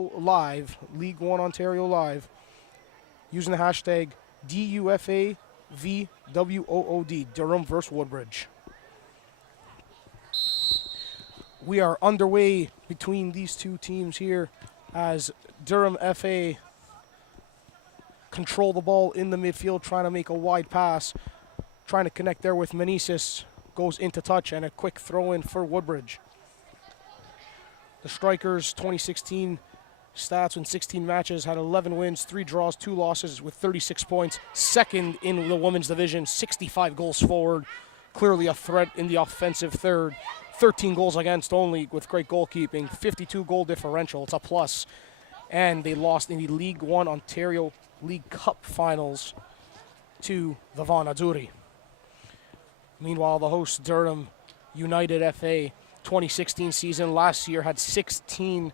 Ontario Live, League One Ontario Live, using the hashtag DUFAVWOOD, Durham versus Woodbridge. We are underway between these two teams here as Durham FA control the ball in the midfield, trying to make a wide pass, trying to connect there with Meneses, goes into touch, and a quick throw in for Woodbridge. The Strikers 2016 stats in 16 matches had 11 wins, 3 draws, 2 losses with 36 points. Second in the women's division, 65 goals forward. Clearly a threat in the offensive third. 13 goals against only with great goalkeeping. 52 goal differential. It's a plus. And they lost in the League One Ontario League Cup finals to the Vaughan Azzurri. Meanwhile, the hosts Durham United FA 2016 season last year had 16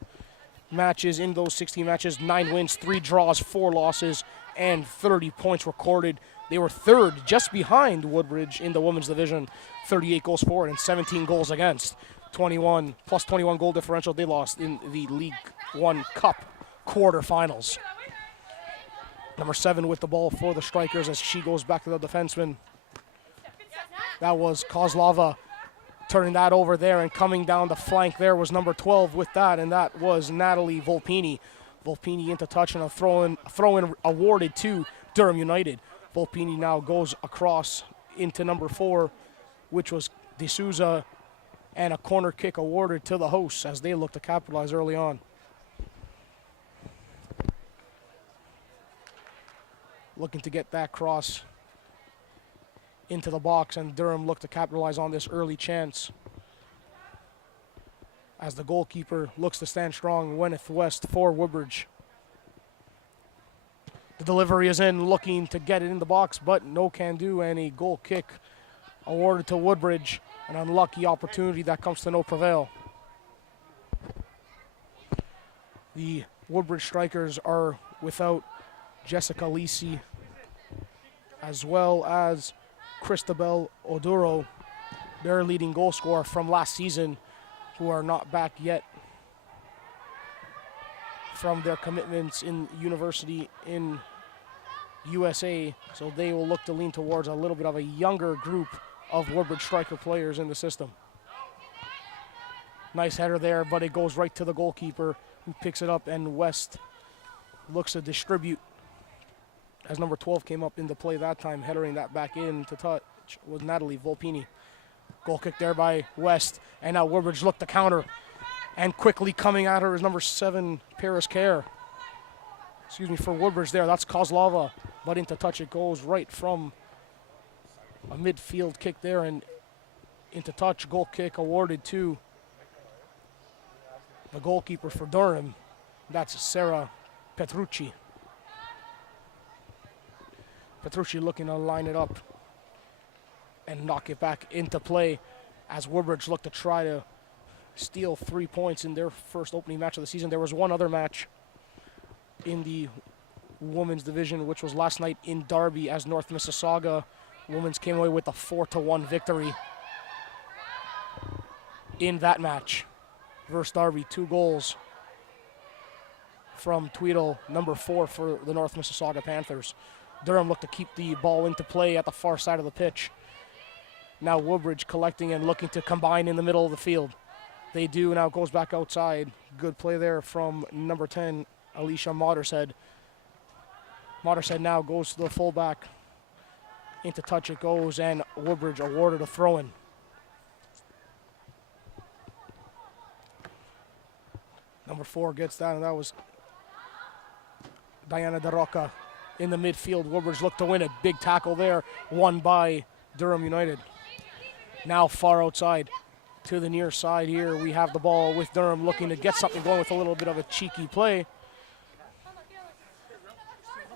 matches. In those 16 matches, 9 wins, 3 draws, 4 losses, and 30 points recorded. They were third, just behind Woodbridge in the women's division, 38 goals forward and 17 goals against. 21 goal differential. They lost in the League One Cup quarterfinals. Number 7 with the ball for the Strikers as she goes back to the defenseman. That was Kozlova turning that over there, and coming down the flank there was number 12 with that, and that was Natalie Volpini. Volpini into touch and a throw-in awarded to Durham United. Volpini now goes across into number 4, which was D'Souza, and a corner kick awarded to the hosts as they look to capitalize early on. Looking to get that cross into the box, and Durham look to capitalize on this early chance as the goalkeeper looks to stand strong. Gwyneth West for Woodbridge. The delivery is in, looking to get it in the box, but no can do, and a goal kick awarded to Woodbridge. An unlucky opportunity that comes to no prevail. The Woodbridge Strikers are without Jessica Lisi, as well as Christabel Oduro, their leading goal scorer from last season, who are not back yet from their commitments in university in USA. So they will look to lean towards a little bit of a younger group of Woodbridge Striker players in the system. Nice header there, but it goes right to the goalkeeper, who picks it up, and West looks to distribute as number 12 came up into play that time, headering that back in to touch was Natalie Volpini. Goal kick there by West, and now Woodbridge look to counter, and quickly coming at her is number 7, Paris Kerr. For Woodbridge there, that's Kozlova, but into touch it goes right from a midfield kick there, and into touch. Goal kick awarded to the goalkeeper for Durham. That's Sarah Petrucci. Petrucci looking to line it up and knock it back into play as Woodbridge look to try to steal 3 points in their first opening match of the season. There was one other match in the women's division, which was last night in Derby, as North Mississauga Women's came away with a 4-1 victory in that match versus Derby. 2 goals from Tweedle, number 4 for the North Mississauga Panthers. Durham looked to keep the ball into play at the far side of the pitch. Now Woodbridge collecting and looking to combine in the middle of the field. They do. Now goes back outside. Good play there from number 10, Alicia Mottershead. Mottershead now goes to the fullback. Into touch it goes, and Woodbridge awarded a throw-in. Number 4 gets that, and that was Diana DeRocca in the midfield. Woodbridge looked to win it. Big tackle there, won by Durham United. Now far outside to the near side here. We have the ball with Durham looking to get something going with a little bit of a cheeky play.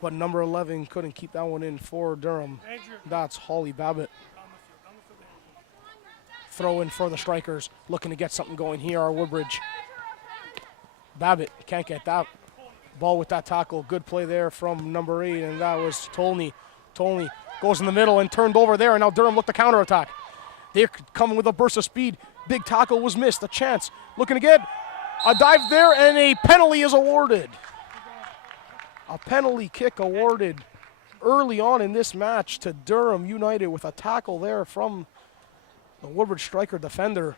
But number 11 couldn't keep that one in for Durham. That's Holly Babbitt. Throw in for the Strikers, looking to get something going here are Woodbridge. Babbitt can't get that ball with that tackle. Good play there from number 8, and that was Tolney. Tolney goes in the middle and turned over there, and now Durham look to counterattack. They're coming with a burst of speed. Big tackle was missed. A chance. Looking to get A dive there, and a penalty is awarded. A penalty kick awarded early on in this match to Durham United with a tackle there from the Woodbridge striker defender.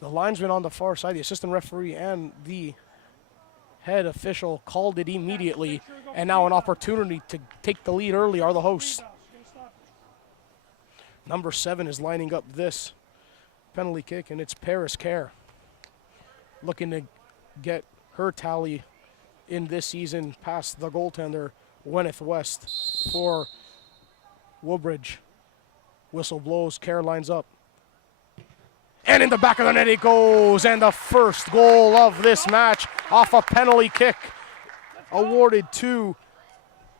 The linesman on the far side, the assistant referee, and the head official called it immediately, and now an opportunity to take the lead early are the hosts. Number 7 is lining up this penalty kick, and it's Paris Kerr looking to get her tally in this season past the goaltender, Gwyneth West, for Woodbridge. Whistle blows, Kerr lines up. And in the back of the net it goes, and the first goal of this match off a penalty kick awarded to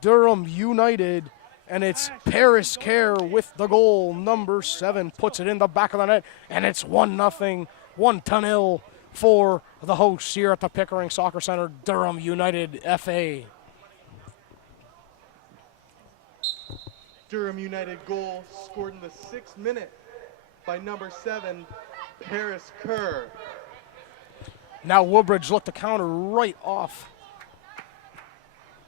Durham United, and it's Paris Kerr with the goal. Number 7 puts it in the back of the net, and it's 1-0, 1-0 for the hosts here at the Pickering Soccer Center, Durham United FA. Durham United goal scored in the 6th minute by number 7, Paris Kerr. Now Woodbridge looked to counter right off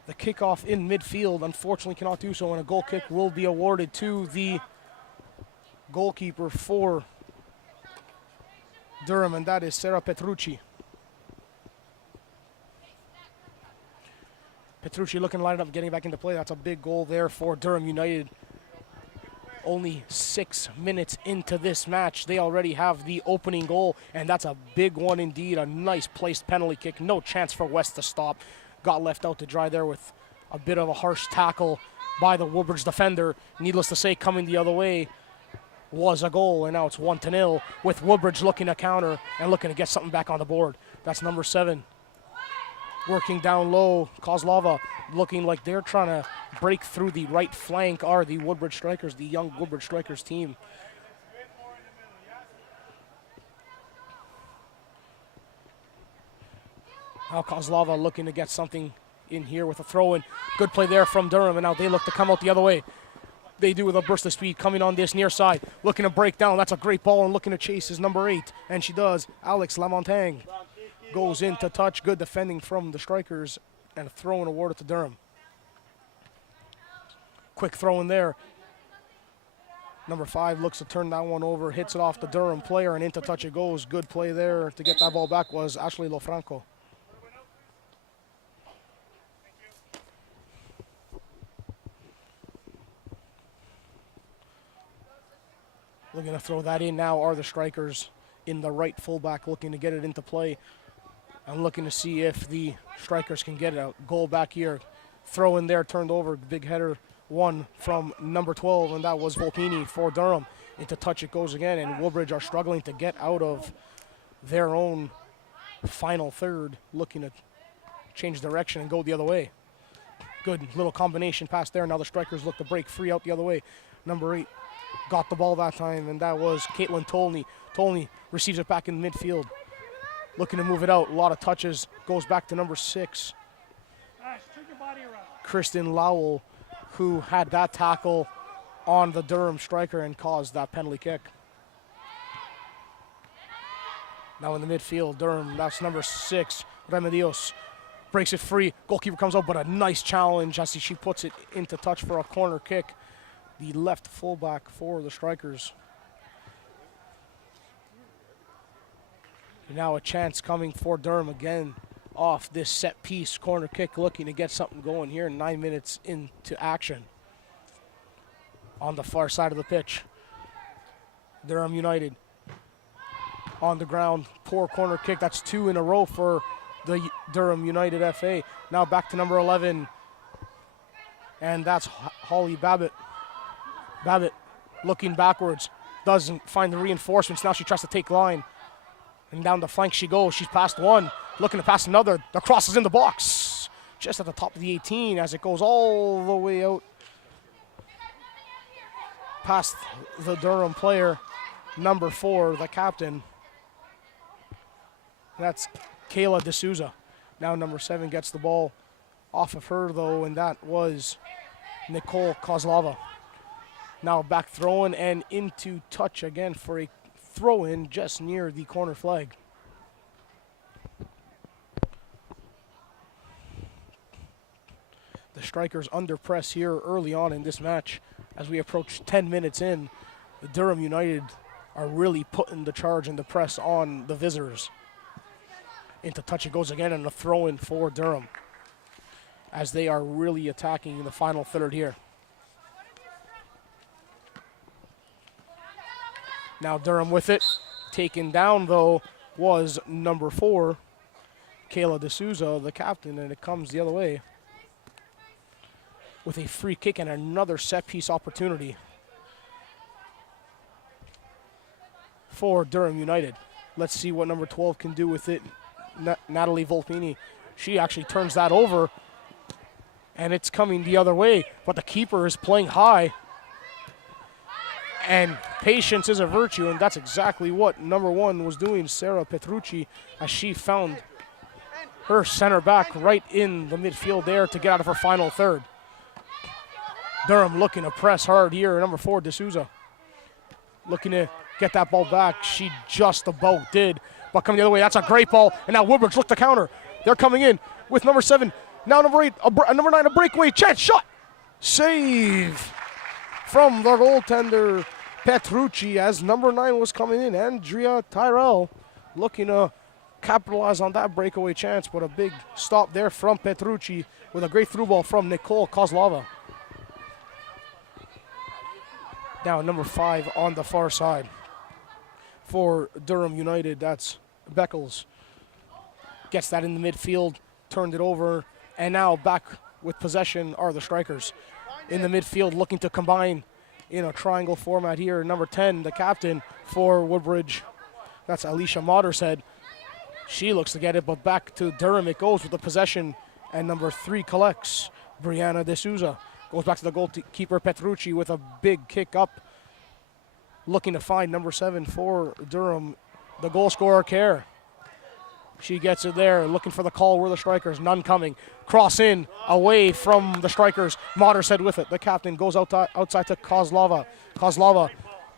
the kickoff in midfield. Unfortunately cannot do so, and a goal kick will be awarded to the goalkeeper for Durham, and that is Sarah Petrucci. Petrucci looking to line it up, getting back into play. That's a big goal there for Durham United. Only 6 minutes into this match, they already have the opening goal, and that's a big one indeed. A nice placed penalty kick. No chance for West to stop. Got left out to dry there with a bit of a harsh tackle by the Woodbridge defender. Needless to say, coming the other way was a goal, and now it's 1-0 with Woodbridge looking to counter and looking to get something back on the board. That's number 7. Working down low, Kozlova looking like they're trying to break through the right flank are the Woodbridge Strikers, the young Woodbridge Strikers team. Now Kozlova looking to get something in here with a throw-in. Good play there from Durham, and now they look to come out the other way. They do with a burst of speed coming on this near side, looking to break down. That's a great ball, and looking to chase is number 8, and she does. Alex Lamontagne goes in to touch. Good defending from the Strikers, and a throw-in awarded to Durham. Quick throw in there. Number 5 looks to turn that one over, hits it off the Durham player, and into touch it goes. Good play there to get that ball back was Ashley Lofranco. Looking to throw that in now are the Strikers in the right fullback, looking to get it into play. I'm looking to see if the Strikers can get a goal back here. Throw in there, turned over, big header, one from number 12, and that was Volpini for Durham. Into touch it goes again, and Woodbridge are struggling to get out of their own final third, looking to change direction and go the other way. Good little combination pass there. Now the Strikers look to break free out the other way. Number 8 got the ball that time, and that was Caitlin Tolney. Tolney receives it back in the midfield. Looking to move it out. A lot of touches. Goes back to number 6. Kristen Lowell, who had that tackle on the Durham striker and caused that penalty kick. Now in the midfield, Durham, that's number 6. Remedios breaks it free. Goalkeeper comes out, but a nice challenge as she puts it into touch for a corner kick. The left fullback for the Strikers. Now a chance coming for Durham again off this set piece corner kick, looking to get something going here 9 minutes into action. On the far side of the pitch, Durham United on the ground, poor corner kick. That's 2 in a row for the Durham United FA. Now back to number 11, and that's Holly Babbitt. Babbitt looking backwards, doesn't find the reinforcements. Now she tries to take line, and down the flank she goes. She's past one, looking to pass another. The cross is in the box, just at the top of the 18 as it goes all the way out past the Durham player, number 4, the captain. That's Kayla D'Souza. Now number 7 gets the ball off of her, though, and that was Nicole Kozlova. Now back throwing and into touch again for a throw in just near the corner flag. The Strikers under press here early on in this match. As we approach 10 minutes in, the Durham United are really putting the charge and the press on the visitors. Into touch it goes again, and a throw in for Durham as they are really attacking in the final third here. Now Durham with it. Taken down, though, was number 4, Kayla D'Souza, the captain, and it comes the other way with a free kick and another set-piece opportunity for Durham United. Let's see what number 12 can do with it. Natalie Volpini, she actually turns that over, and it's coming the other way, but the keeper is playing high. And patience is a virtue, and that's exactly what number 1 was doing, Sarah Petrucci, as she found her center back right in the midfield there to get out of her final third. Durham looking to press hard here. Number 4, D'Souza, looking to get that ball back. She just about did, but coming the other way, that's a great ball. And now Woodbridge look to counter. They're coming in with number 7. Now number 8, number 9, a breakaway chance, shot. Save from the goaltender Petrucci as number 9 was coming in. Andrea Tyrell looking to capitalize on that breakaway chance, but a big stop there from Petrucci with a great through ball from Nicole Kozlova. Now number 5 on the far side for Durham United, that's Beckles. Gets that in the midfield, turned it over, and now back with possession are the Strikers. In the midfield looking to combine in a triangle format here. Number 10, the captain for Woodbridge, that's Alicia Mottershead. She looks to get it, but back to Durham it goes with the possession, and number 3 collects. Brianna D'Souza goes back to the goalkeeper Petrucci with a big kick up, looking to find number 7 for Durham, the goal scorer, Kerr. She gets it there, looking for the call where the Strikers, none coming. Cross in, away from the Strikers. Mottershead with it. The captain goes outside to Kozlova. Kozlova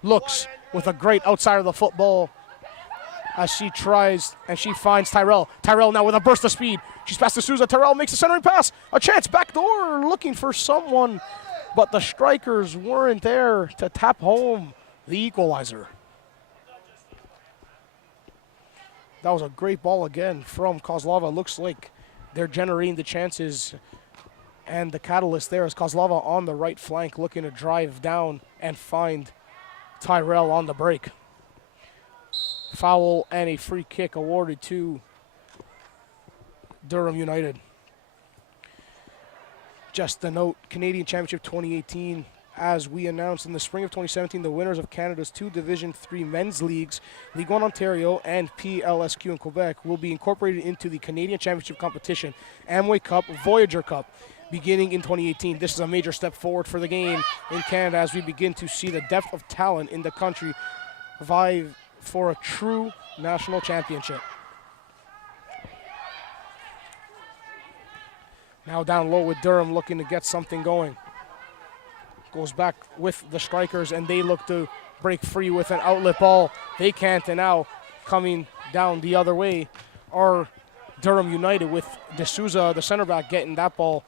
looks with a great outside of the football as she tries, and she finds Tyrell. Tyrell now with a burst of speed. She's past D'Souza. Tyrell makes a centering pass. A chance, backdoor, looking for someone, but the Strikers weren't there to tap home the equalizer. That was a great ball again from Kozlova. Looks like they're generating the chances, and the catalyst there is Kozlova on the right flank looking to drive down and find Tyrell on the break. Foul and a free kick awarded to Durham United. Just a note, Canadian Championship 2018, as we announced in the spring of 2017, the winners of Canada's 2 Division 3 men's leagues, Ligue 1 Ontario and PLSQ in Quebec, will be incorporated into the Canadian Championship competition, Amway Cup, Voyager Cup, beginning in 2018. This is a major step forward for the game in Canada as we begin to see the depth of talent in the country vie for a true national championship. Now down low with Durham looking to get something going. Goes back with the Strikers, and they look to break free with an outlet ball. They can't, and now coming down the other way are Durham United with D'Souza, the center back, getting that ball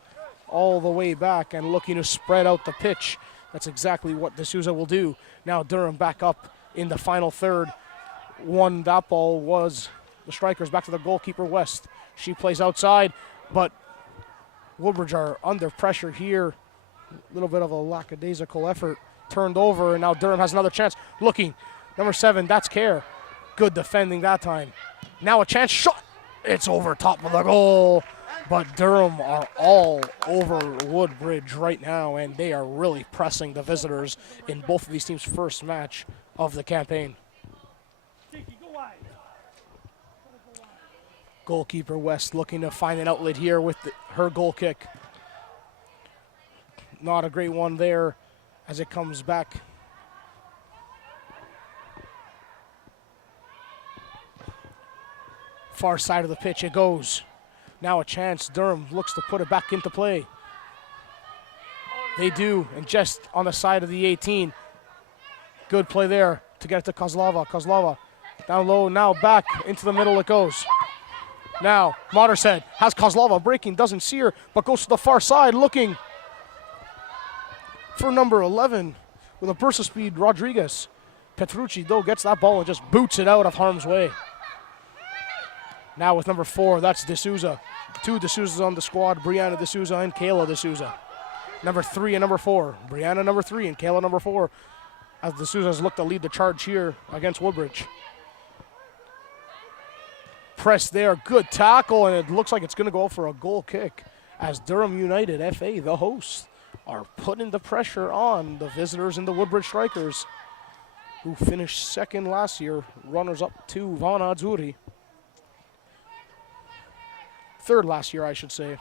all the way back and looking to spread out the pitch. That's exactly what D'Souza will do. Now Durham back up in the final third. Won that ball was the Strikers. Back to the goalkeeper, West. She plays outside, but Woodbridge are under pressure here. A little bit of a lackadaisical effort. Turned over, and now Durham has another chance. Looking, number 7, that's Kerr. Good defending that time. Now a chance, shot. It's over top of the goal, but Durham are all over Woodbridge right now, and they are really pressing the visitors in both of these teams' first match of the campaign. Goalkeeper West looking to find an outlet here with her goal kick. Not a great one there as it comes back. Far side of the pitch it goes. Now a chance. Durham looks to put it back into play. They do, and just on the side of the 18. Good play there to get it to Kozlova. Kozlova down low, now back into the middle it goes. Now, Modershead has Kozlova breaking, doesn't see her, but goes to the far side looking for number 11 with a burst of speed, Rodriguez. Petrucci, though, gets that ball and just boots it out of harm's way. Now with number 4, that's D'Souza. 2 D'Souzas on the squad, Brianna D'Souza and Kayla D'Souza. Number 3 and number 4, Brianna number 3 and Kayla number 4, as D'Souza's look to lead the charge here against Woodbridge. Press there, good tackle, and it looks like it's going to go for a goal kick as Durham United, FA, the hosts, are putting the pressure on the visitors and the Woodbridge Strikers, who finished second last year, runners-up to Von Azzurri. Third last year, I should say.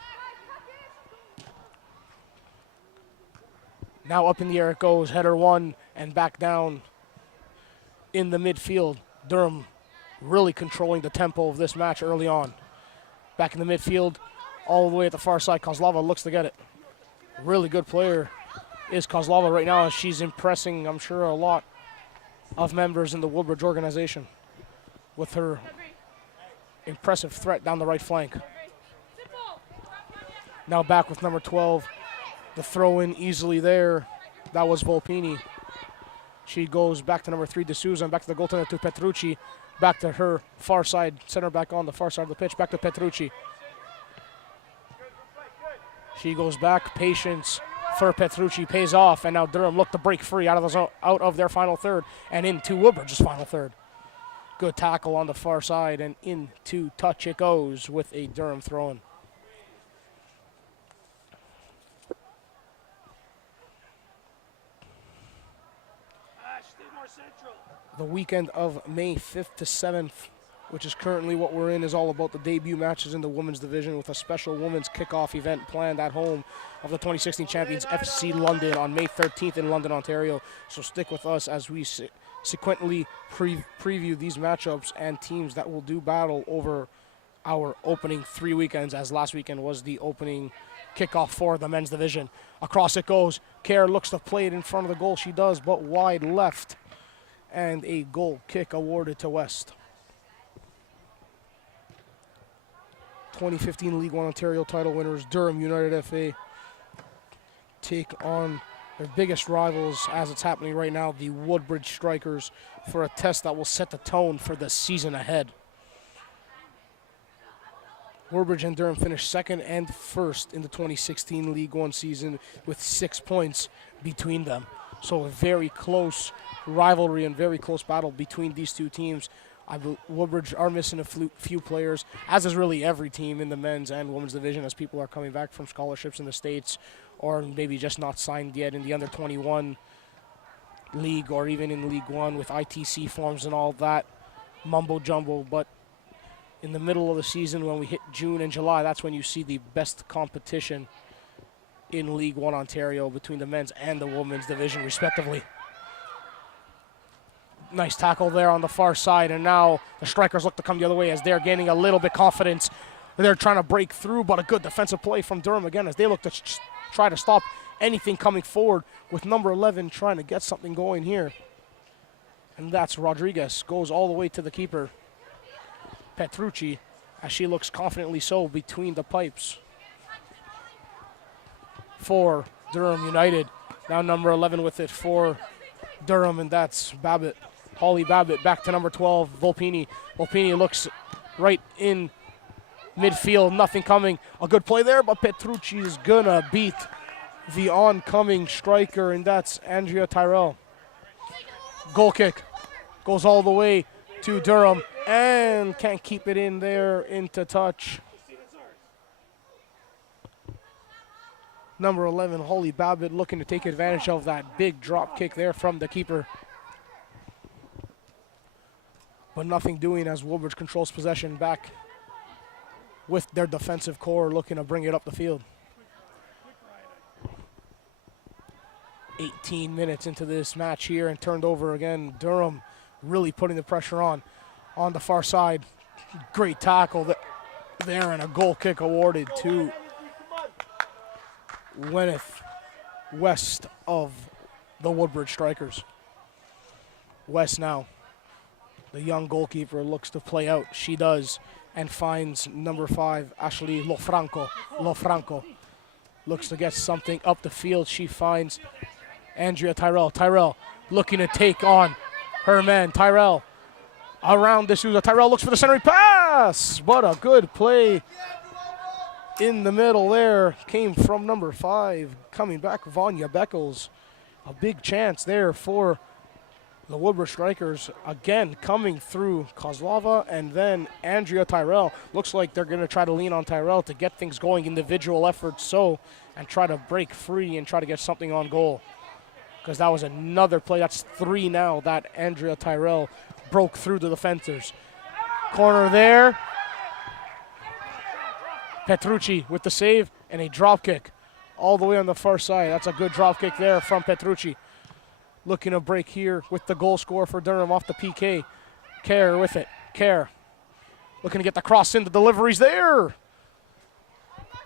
Now up in the air it goes, header 1, and back down in the midfield. Durham really controlling the tempo of this match early on. Back in the midfield, all the way at the far side, Kozlova looks to get it. Really good player is Kozlova right now, as she's impressing, I'm sure, a lot of members in the Woodbridge organization with her impressive threat down the right flank. Now back with number 12. The throw in easily there. That was Volpini. She goes back to number 3, D'Souza, and back to the goaltender to Petrucci. Back to her far side, center back on the far side of the pitch. Back to Petrucci. She goes back. Patience for Petrucci pays off, and now Durham look to break free out of their final third and into Woodbridge's final third. Good tackle on the far side, and into touch it goes with a Durham throw-in. The weekend of May 5th to 7th, which is currently what we're in, is all about the debut matches in the women's division, with a special women's kickoff event planned at home of the 2016 champions FC London on May 13th in London, Ontario. So stick with us as we sequentially preview these matchups and teams that will do battle over our opening 3 weekends, as last weekend was the opening kickoff for the men's division. Across it goes. Kerr looks to play it in front of the goal. She does, but wide left. And a goal kick awarded to West. 2015 League One Ontario title winners Durham United FA take on their biggest rivals, as it's happening right now, the Woodbridge Strikers, for a test that will set the tone for the season ahead. Woodbridge and Durham finished second and first in the 2016 League One season with 6 points between them. So a very close rivalry and very close battle between these two teams. Woodbridge are missing a few players, as is really every team in the men's and women's division, as people are coming back from scholarships in the States, or maybe just not signed yet in the under-21 league, or even in League One with ITC forms and all that mumbo-jumbo. But in the middle of the season, when we hit June and July, that's when you see the best competition in League One Ontario between the men's and the women's division, respectively. Nice tackle there on the far side, and now the Strikers look to come the other way as they're gaining a little bit confidence. They're trying to break through, but a good defensive play from Durham again as they look to try to stop anything coming forward, with number 11 trying to get something going here. And that's Rodriguez, goes all the way to the keeper, Petrucci, as she looks confidently so between the pipes for Durham United. Now number 11 with it for Durham, and that's Babbitt. Holly Babbitt back to number 12, Volpini. Volpini looks right in midfield, nothing coming. A good play there, but Petrucci is gonna beat the oncoming striker, and that's Andrea Tyrell. Goal kick goes all the way to Durham, and can't keep it in there into touch. Number 11, Holly Babbitt, looking to take advantage of that big drop kick there from the keeper. But nothing doing as Woodbridge controls possession back with their defensive core, looking to bring it up the field. 18 minutes into this match here and turned over again. Durham really putting the pressure on the far side. Great tackle there, and a goal kick awarded to Gwyneth, west of the Woodbridge Strikers. West now. The young goalkeeper looks to play out. She does, and finds number 5, Ashley Lofranco. Looks to get something up the field. She finds Andrea Tyrell. Tyrell looking to take on her man. Tyrell around D'Souza. Tyrell looks for the centering pass, but a good play in the middle there came from number 5. Coming back, Vanya Beckles. A big chance there for the Woodbridge Strikers. Again, coming through Kozlova and then Andrea Tyrell. Looks like they're going to try to lean on Tyrell to get things going, individual efforts, and try to break free and try to get something on goal. Because that was another play. That's 3 now that Andrea Tyrell broke through the defenders. Corner there. Petrucci with the save and a drop kick all the way on the far side. That's a good drop kick there from Petrucci. Looking to break here with the goal scorer for Durham off the PK. Kerr with it. Kerr looking to get the cross in. The deliveries there.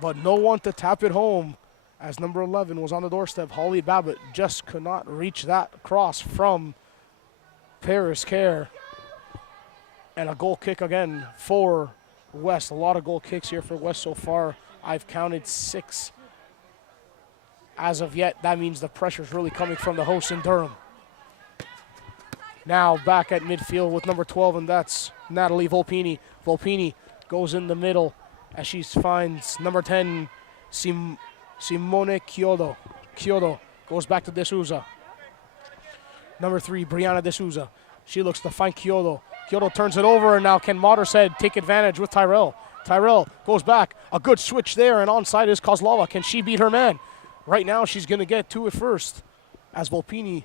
But no one to tap it home as number 11 was on the doorstep. Holly Babbitt just could not reach that cross from Paris Kerr. And a goal kick again for West. A lot of goal kicks here for West so far. I've counted 6. As of yet, that means the pressure's really coming from the hosts in Durham. Now back at midfield with number 12, and that's Natalie Volpini. Volpini goes in the middle as she finds number 10, Simone Chiodo. Chiodo goes back to D'Souza. Number 3, Brianna D'Souza. She looks to find Chiodo. Chiodo turns it over, and now can Modershead take advantage with Tyrell. Tyrell goes back. A good switch there, and onside is Kozlova. Can she beat her man? Right now, she's going to get to it first as Volpini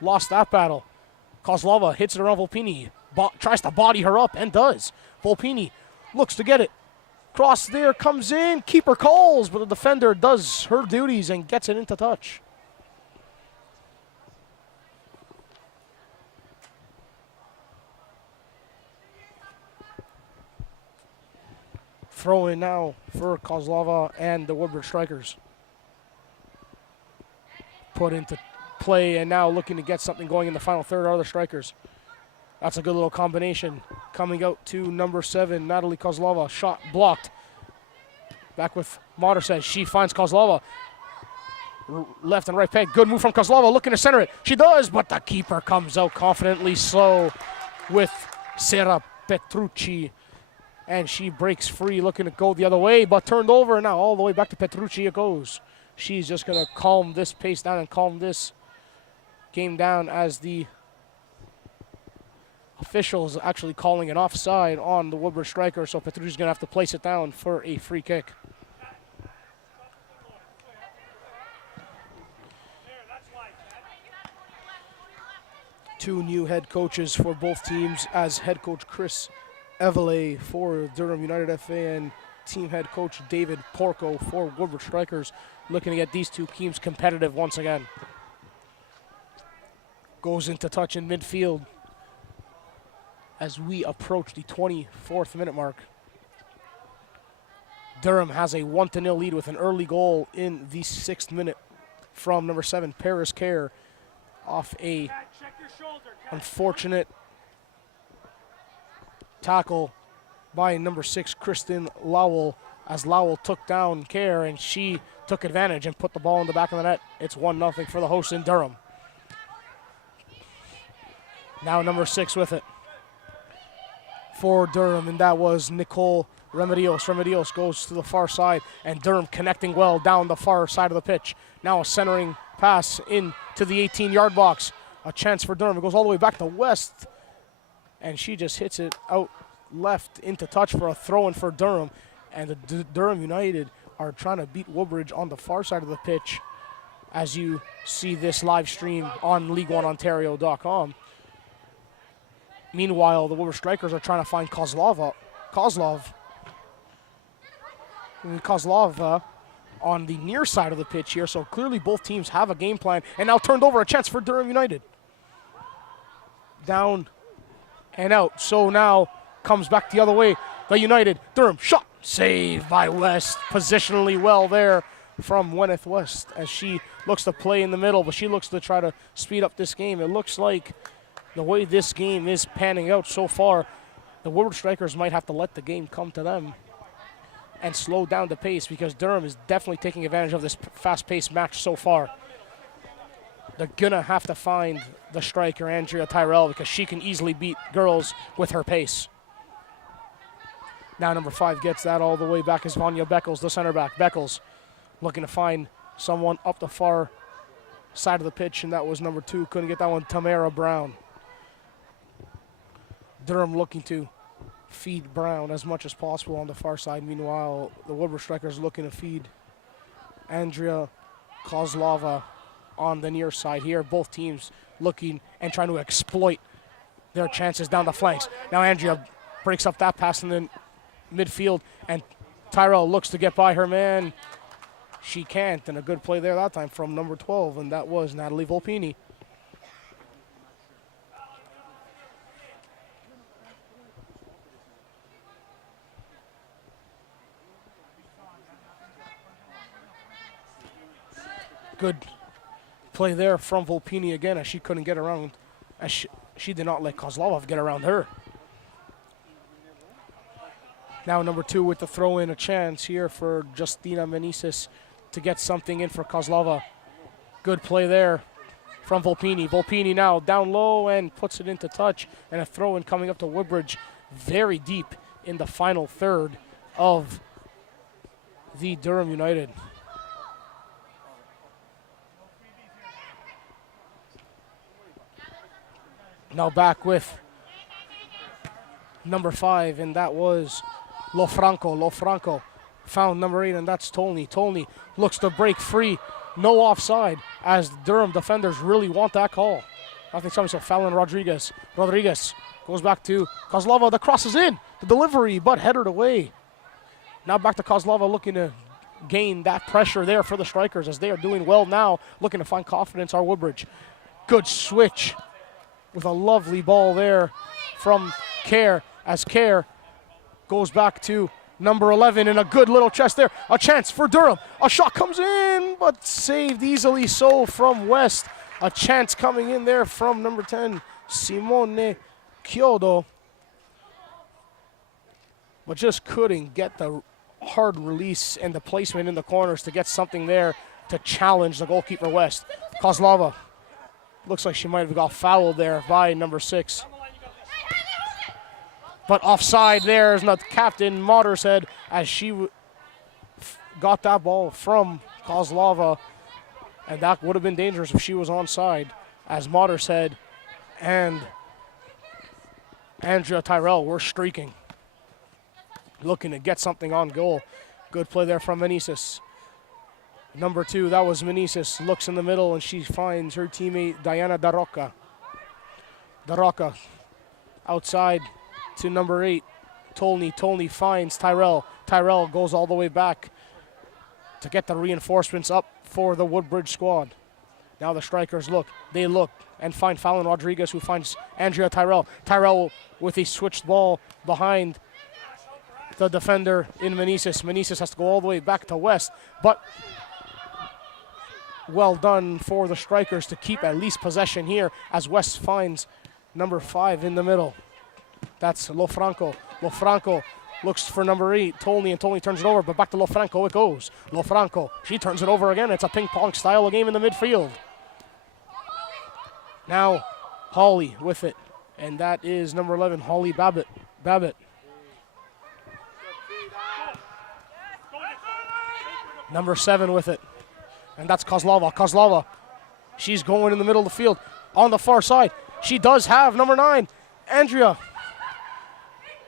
lost that battle. Kozlova hits it around Volpini. Tries to body her up and does. Volpini looks to get it. Cross there, comes in. Keeper calls, but the defender does her duties and gets it into touch. Throw in now for Kozlova and the Woodbridge Strikers. Put into play and now looking to get something going in the final third are the Strikers. That's a good little combination. Coming out to number 7, Natalie Kozlova. Shot blocked. Back with Modershead. She finds Kozlova. Left and right peg. Good move from Kozlova. Looking to center it. She does, but the keeper comes out confidently slow with Sera Petrucci. And she breaks free, looking to go the other way, but turned over. Now all the way back to Petrucci it goes. She's just going to calm this pace down and calm this game down as the officials actually calling an offside on the Woodbridge Striker. So Petrucci's going to have to place it down for a free kick. Two new head coaches for both teams as head coach Chris Evele for Durham United FA and team head coach David Porco for Woodbridge Strikers, looking to get these two teams competitive once again. Goes into touch in midfield as we approach the 24th minute mark. Durham has a 1-0 lead with an early goal in the 6th minute from number 7, Paris Kerr, off a unfortunate tackle by number 6, Kristen Lowell, as Lowell took down Kerr and she took advantage and put the ball in the back of the net. It's 1-0 for the hosts in Durham. Now number 6 with it for Durham, and that was Nicole Remedios. Remedios goes to the far side, and Durham connecting well down the far side of the pitch. Now a centering pass into the 18-yard box. A chance for Durham. It goes all the way back to West, and she just hits it out left into touch for a throw-in for Durham. And the Durham United are trying to beat Woodbridge on the far side of the pitch, as you see this live stream on League1Ontario.com. Meanwhile, the Woodbridge Strikers are trying to find Kozlova on the near side of the pitch here. So clearly both teams have a game plan. And now turned over, a chance for Durham United. Down and out. So now comes back the other way. The United, Durham, shot. Saved by West. Positionally well there from Gwyneth West as she looks to play in the middle, but she looks to try to speed up this game. It looks like the way this game is panning out so far, the Woodbridge Strikers might have to let the game come to them and slow down the pace, because Durham is definitely taking advantage of this fast-paced match so far. They're going to have to find the striker, Andrea Tyrell, because she can easily beat girls with her pace. Now number 5 gets that all the way back is Vanya Beckles, the center back. Beckles looking to find someone up the far side of the pitch, and that was number 2. Couldn't get that one, Tamara Brown. Durham looking to feed Brown as much as possible on the far side. Meanwhile, the Woodbridge Strikers looking to feed Andrea Kozlova on the near side here. Both teams looking and trying to exploit their chances down the flanks. Now Andrea breaks up that pass in the midfield, and Tyrell looks to get by her man. She can't, and a good play there that time from number 12, and that was Natalie Volpini. Good play there from Volpini again, as she couldn't get around, as she did not let Kozlov get around her. Now number 2 with the throw in, a chance here for Justina Meneses to get something in for Kozlova. Good play there from Volpini. Volpini now down low and puts it into touch, and a throw in coming up to Woodbridge very deep in the final third of the Durham United. Now back with number 5, and that was Lofranco. Lofranco found number 8, and that's Tolney. Tolney looks to break free. No offside, as Durham defenders really want that call. I think somebody said Fallon Rodriguez. Rodriguez goes back to Kozlova. The cross is in. The delivery, but headed away. Now back to Kozlova, looking to gain that pressure there for the Strikers, as they are doing well now, looking to find confidence are Woodbridge. Good switch with a lovely ball there from Kerr, as Kerr goes back to number 11, and a good little chest there. A chance for Durham. A shot comes in, but saved easily so from West. A chance coming in there from number 10, Simone Chiodo. But just couldn't get the hard release and the placement in the corners to get something there to challenge the goalkeeper West. Kozlova looks like she might have got fouled there by number 6. But offside there is not Captain Mottershead, as she got that ball from Kozlova, and that would have been dangerous if she was onside, as Mottershead and Andrea Tyrell were streaking, looking to get something on goal. Good play there from Meneses. Number 2, that was Meneses, looks in the middle, and she finds her teammate Diana Daroca. Daroca outside to number 8, Tolney. Tolney finds Tyrell. Tyrell goes all the way back to get the reinforcements up for the Woodbridge squad. Now the Strikers look and find Fallon Rodriguez, who finds Andrea Tyrell. Tyrell with a switched ball behind the defender in Meneses. Meneses has to go all the way back to West, but well done for the Strikers to keep at least possession here, as West finds number 5 in the middle. That's Lofranco. Lofranco looks for number 8, Tolney, and Tolney turns it over, but back to Lofranco it goes. Lofranco, she turns it over again. It's a ping-pong style of game in the midfield. Now Holly with it, and that is number 11, Holly Babbitt. Number 7 with it, and that's Kozlova. Kozlova, she's going in the middle of the field on the far side. She does have number 9, Andrea,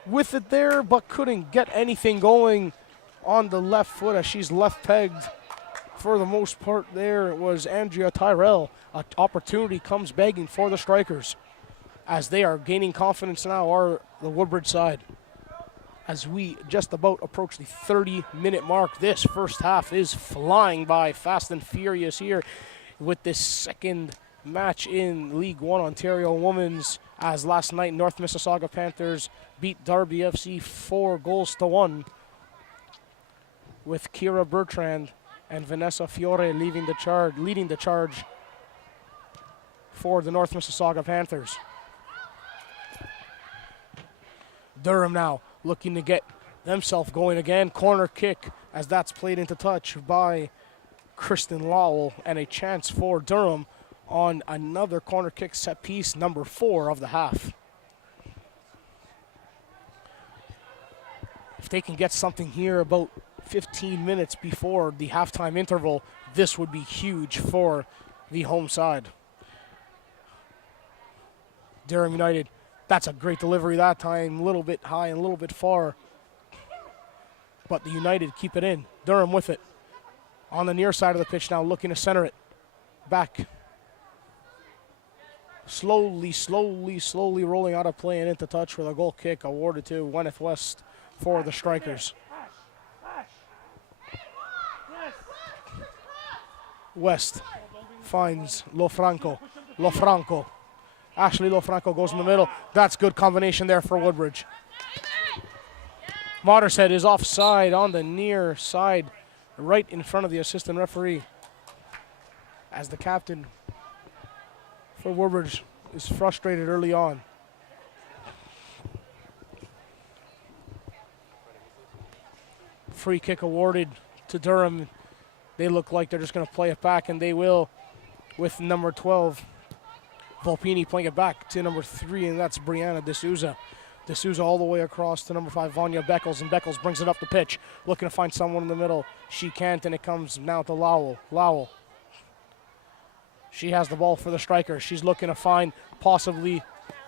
with it there, but couldn't get anything going on the left foot, as she's left pegged for the most part there. It was Andrea Tyrell. An opportunity comes begging for the Strikers, as they are gaining confidence now, are the Woodbridge side. As we just about approach the 30-minute mark, this first half is flying by fast and furious here with this second match in League One Ontario Women's, as last night North Mississauga Panthers beat Derby FC 4-1 with Kira Bertrand and Vanessa Fiore leading the charge for the North Mississauga Panthers. Durham now looking to get themselves going again. Corner kick as that's played into touch by Kristen Lowell, and a chance for Durham on another corner kick set piece, number 4 of the half. If they can get something here about 15 minutes before the halftime interval, this would be huge for the home side. Durham United, that's a great delivery that time, a little bit high and a little bit far. But the United keep it in. Durham with it. On the near side of the pitch now, looking to center it. Back. Slowly rolling out of play and into touch with a goal kick awarded to Gwyneth West for the Strikers. West finds Lofranco. Ashley Lofranco goes in the middle. That's good combination there for Woodbridge. Mottershead is offside on the near side, right in front of the assistant referee, as the captain for Woodbridge is frustrated early on. Free kick awarded to Durham. They look like they're just going to play it back, and they will, with number 12, Volpini, playing it back to number 3, and that's Brianna D'Souza. D'Souza all the way across to number 5, Vanya Beckles, and Beckles brings it up the pitch, looking to find someone in the middle. She can't, and it comes now to Lowell. She has the ball for the Strikers. She's looking to find possibly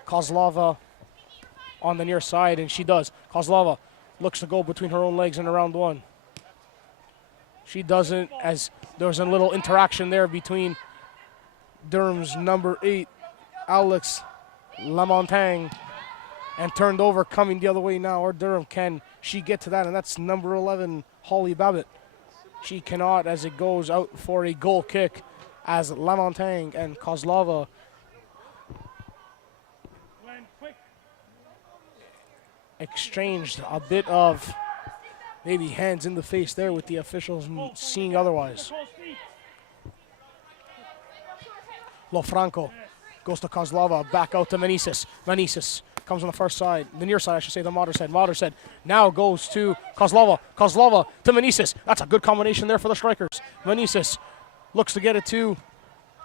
Kozlova on the near side, and she does. Kozlova looks to go between her own legs in around 1. She doesn't, as there's a little interaction there between Durham's number 8, Alex Lamontagne, and turned over, coming the other way now. Or Durham, can she get to that? And that's number 11, Holly Babbitt. She cannot, as it goes out for a goal kick, as Lamontagne and Kozlova exchanged a bit of maybe hands in the face there with the officials seeing otherwise. Lofranco goes to Kozlova, back out to Meneses. Meneses comes on the first side, the near side, I should say, the Mottershead. Mottershead now goes to Kozlova. Kozlova to Meneses. That's a good combination there for the Strikers. Meneses looks to get it to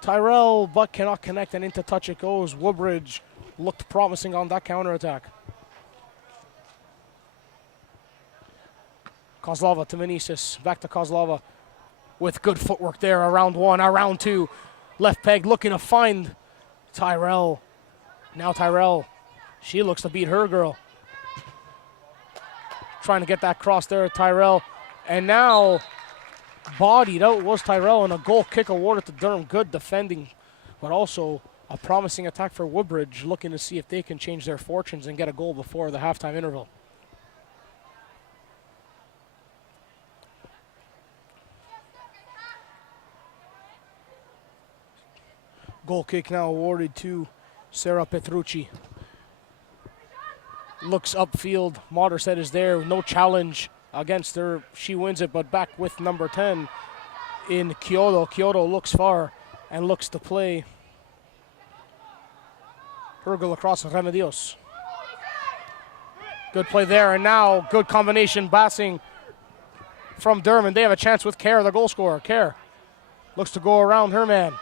Tyrell, but cannot connect, and into touch it goes. Woodbridge looked promising on that counterattack. Kozlova to Meneses, back to Kozlova with good footwork there. Around 1, around 2. Left peg looking to find Tyrell. Now Tyrell, she looks to beat her girl. Trying to get that cross there, Tyrell. And now bodied out was Tyrell, and a goal kick awarded to Durham. Good defending, but also a promising attack for Woodbridge, looking to see if they can change their fortunes and get a goal before the halftime interval. Goal kick now awarded to Sarah Petrucci. Looks upfield. Mottershead is there. No challenge against her. She wins it, but back with number 10 in Kyoto. Kyoto looks far and looks to play. Hurgle across Remedios. Good play there, and now good combination passing from Durham. They have a chance with Kerr, the goal scorer. Kerr looks to go around her man.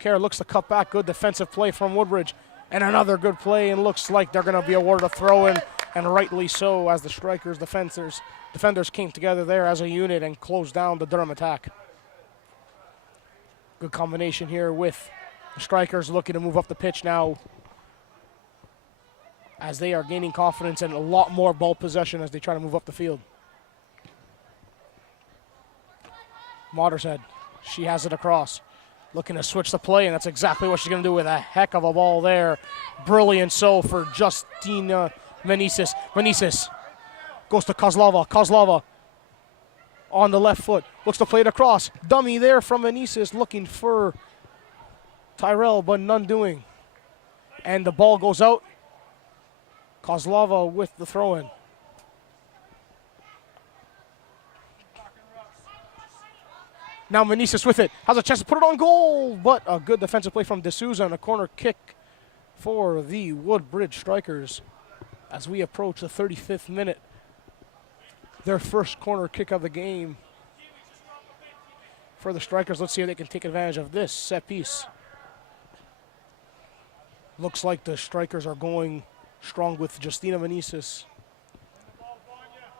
Kerr looks to cut back. Good defensive play from Woodbridge. And another good play, and looks like they're going to be awarded a throw-in, and rightly so, as the Strikers defenders came together there as a unit and closed down the Durham attack. Good combination here with the Strikers looking to move up the pitch now, as they are gaining confidence and a lot more ball possession as they try to move up the field. Mottershead, she has it across. Looking to switch the play, and that's exactly what she's going to do with a heck of a ball there. Brilliant so for Justina Meneses. Meneses goes to Kozlova. Kozlova on the left foot. Looks to play it across. Dummy there from Meneses, looking for Tyrell, but none doing. And the ball goes out. Kozlova with the throw-in. Now Meneses with it. Has a chance to put it on goal, but a good defensive play from D'Souza and a corner kick for the Woodbridge Strikers as we approach the 35th minute. Their first corner kick of the game for the Strikers. Let's see if they can take advantage of this set piece. Looks like the Strikers are going strong with Justina Meneses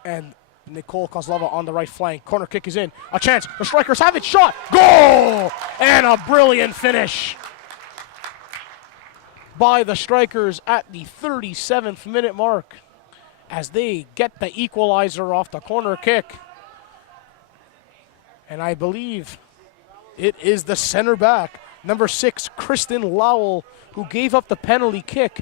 and Nicole Kozlova on the right flank. Corner kick is in. A chance. The Strikers have it. Shot. Goal! And a brilliant finish by the Strikers at the 37th minute mark as they get the equalizer off the corner kick. And I believe it is the center back, number 6, Kristen Lowell, who gave up the penalty kick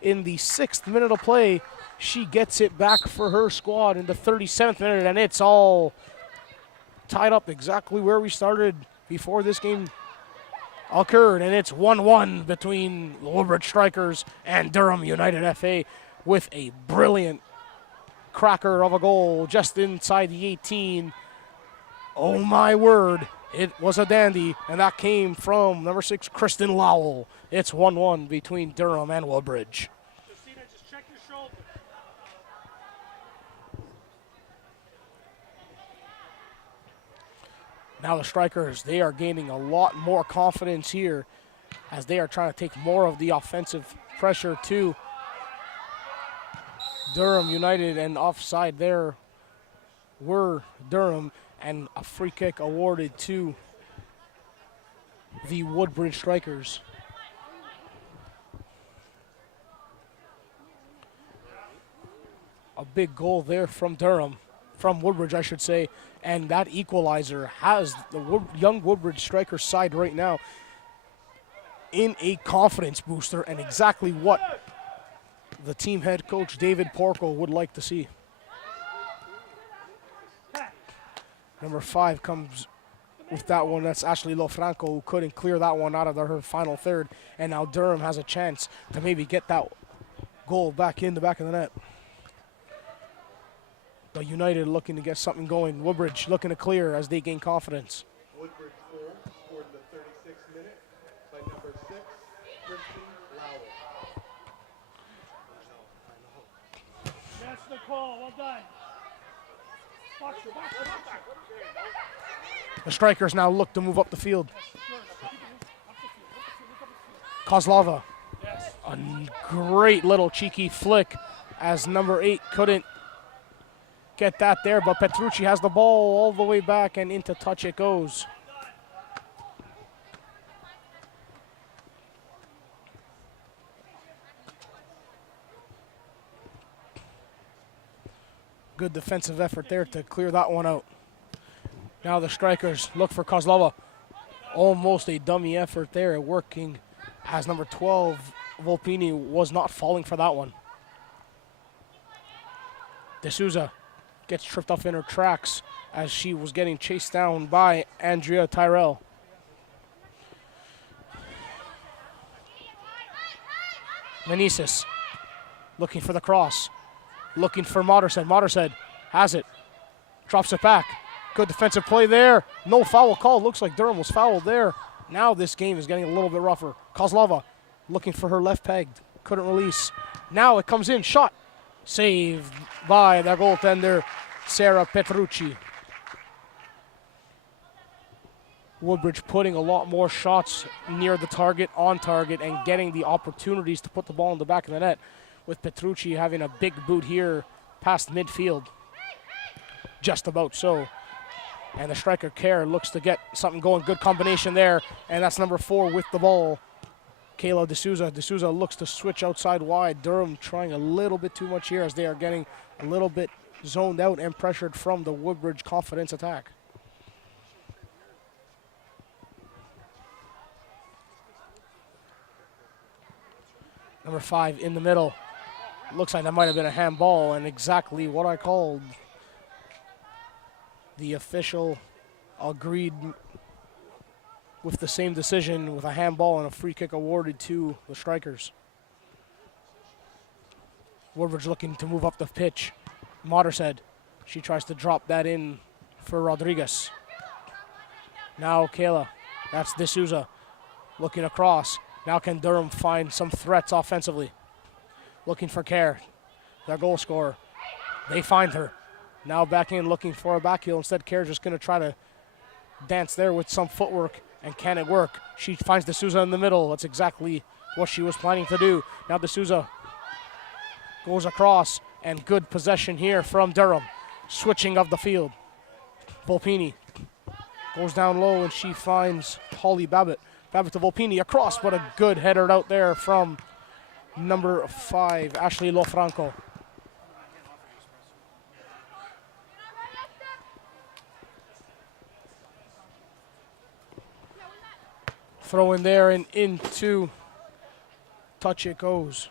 in the 6th minute of play. She gets it back for her squad in the 37th minute, and it's all tied up exactly where we started before this game occurred, and it's 1-1 between the Woodbridge Strikers and Durham United FA with a brilliant cracker of a goal just inside the 18. Oh my word, it was a dandy, and that came from number 6, Kristen Lowell. It's 1-1 between Durham and Woodbridge. Christina, just check your shoulder. Now the Strikers, they are gaining a lot more confidence here as they are trying to take more of the offensive pressure to Durham United, and offside there were Durham, and a free kick awarded to the Woodbridge Strikers. A big goal there from Durham, from Woodbridge I should say, and that equalizer has the young Woodbridge Strikers side right now in a confidence booster, and exactly what the team head coach David Porco would like to see. Number 5 comes with that one. That's Ashley Lofranco, who couldn't clear that one out of her final third. And now Durham has a chance to maybe get that goal back in the back of the net. The United looking to get something going. Woodbridge looking to clear as they gain confidence. Woodbridge goal scored in the 36th minute by number 6, Kristen Lowell. That's Nicole. Well done. Box her, box her, box her. The Strikers now look to move up the field. Kozlova. A great little cheeky flick as number 8 couldn't get that there, but Petrucci has the ball all the way back and into touch it goes. Good defensive effort there to clear that one out. Now the Strikers look for Kozlova. Almost a dummy effort there, working as number 12, Volpini, was not falling for that one. D'Souza gets tripped off in her tracks as she was getting chased down by Andrea Tyrell. Meneses looking for the cross. Looking for Modershead. Modershead has it. Drops it back. Good defensive play there. No foul call. Looks like Durham was fouled there. Now this game is getting a little bit rougher. Kozlova looking for her left peg. Couldn't release. Now it comes in. Shot. Saved by the goaltender, Sarah Petrucci. Woodbridge putting a lot more shots near the target, on target, and getting the opportunities to put the ball in the back of the net, with Petrucci having a big boot here past midfield. Just about so. And the striker Kerr looks to get something going. Good combination there. And that's number 4 with the ball, Kayla D'Souza. D'Souza looks to switch outside wide. Durham trying a little bit too much here as they are getting a little bit zoned out and pressured from the Woodbridge confidence attack. Number 5 in the middle. Looks like that might have been a handball, and exactly what I called. The official agreed with the same decision, with a handball and a free kick awarded to the Strikers. Woodbridge looking to move up the pitch. Modershead, she tries to drop that in for Rodriguez. Now Kayla, that's D'Souza looking across. Now can Durham find some threats offensively? Looking for Kerr, their goal scorer. They find her. Now back in looking for a back heel. Instead, Kerr's just going to try to dance there with some footwork. And can it work? She finds D'Souza in the middle. That's exactly what she was planning to do. Now D'Souza goes across, and good possession here from Durham. Switching of the field. Volpini goes down low, and she finds Holly Babbitt. Babbitt to Volpini across, but a good header out there from number 5, Ashley Lofranco. Throw in there and into touch it goes.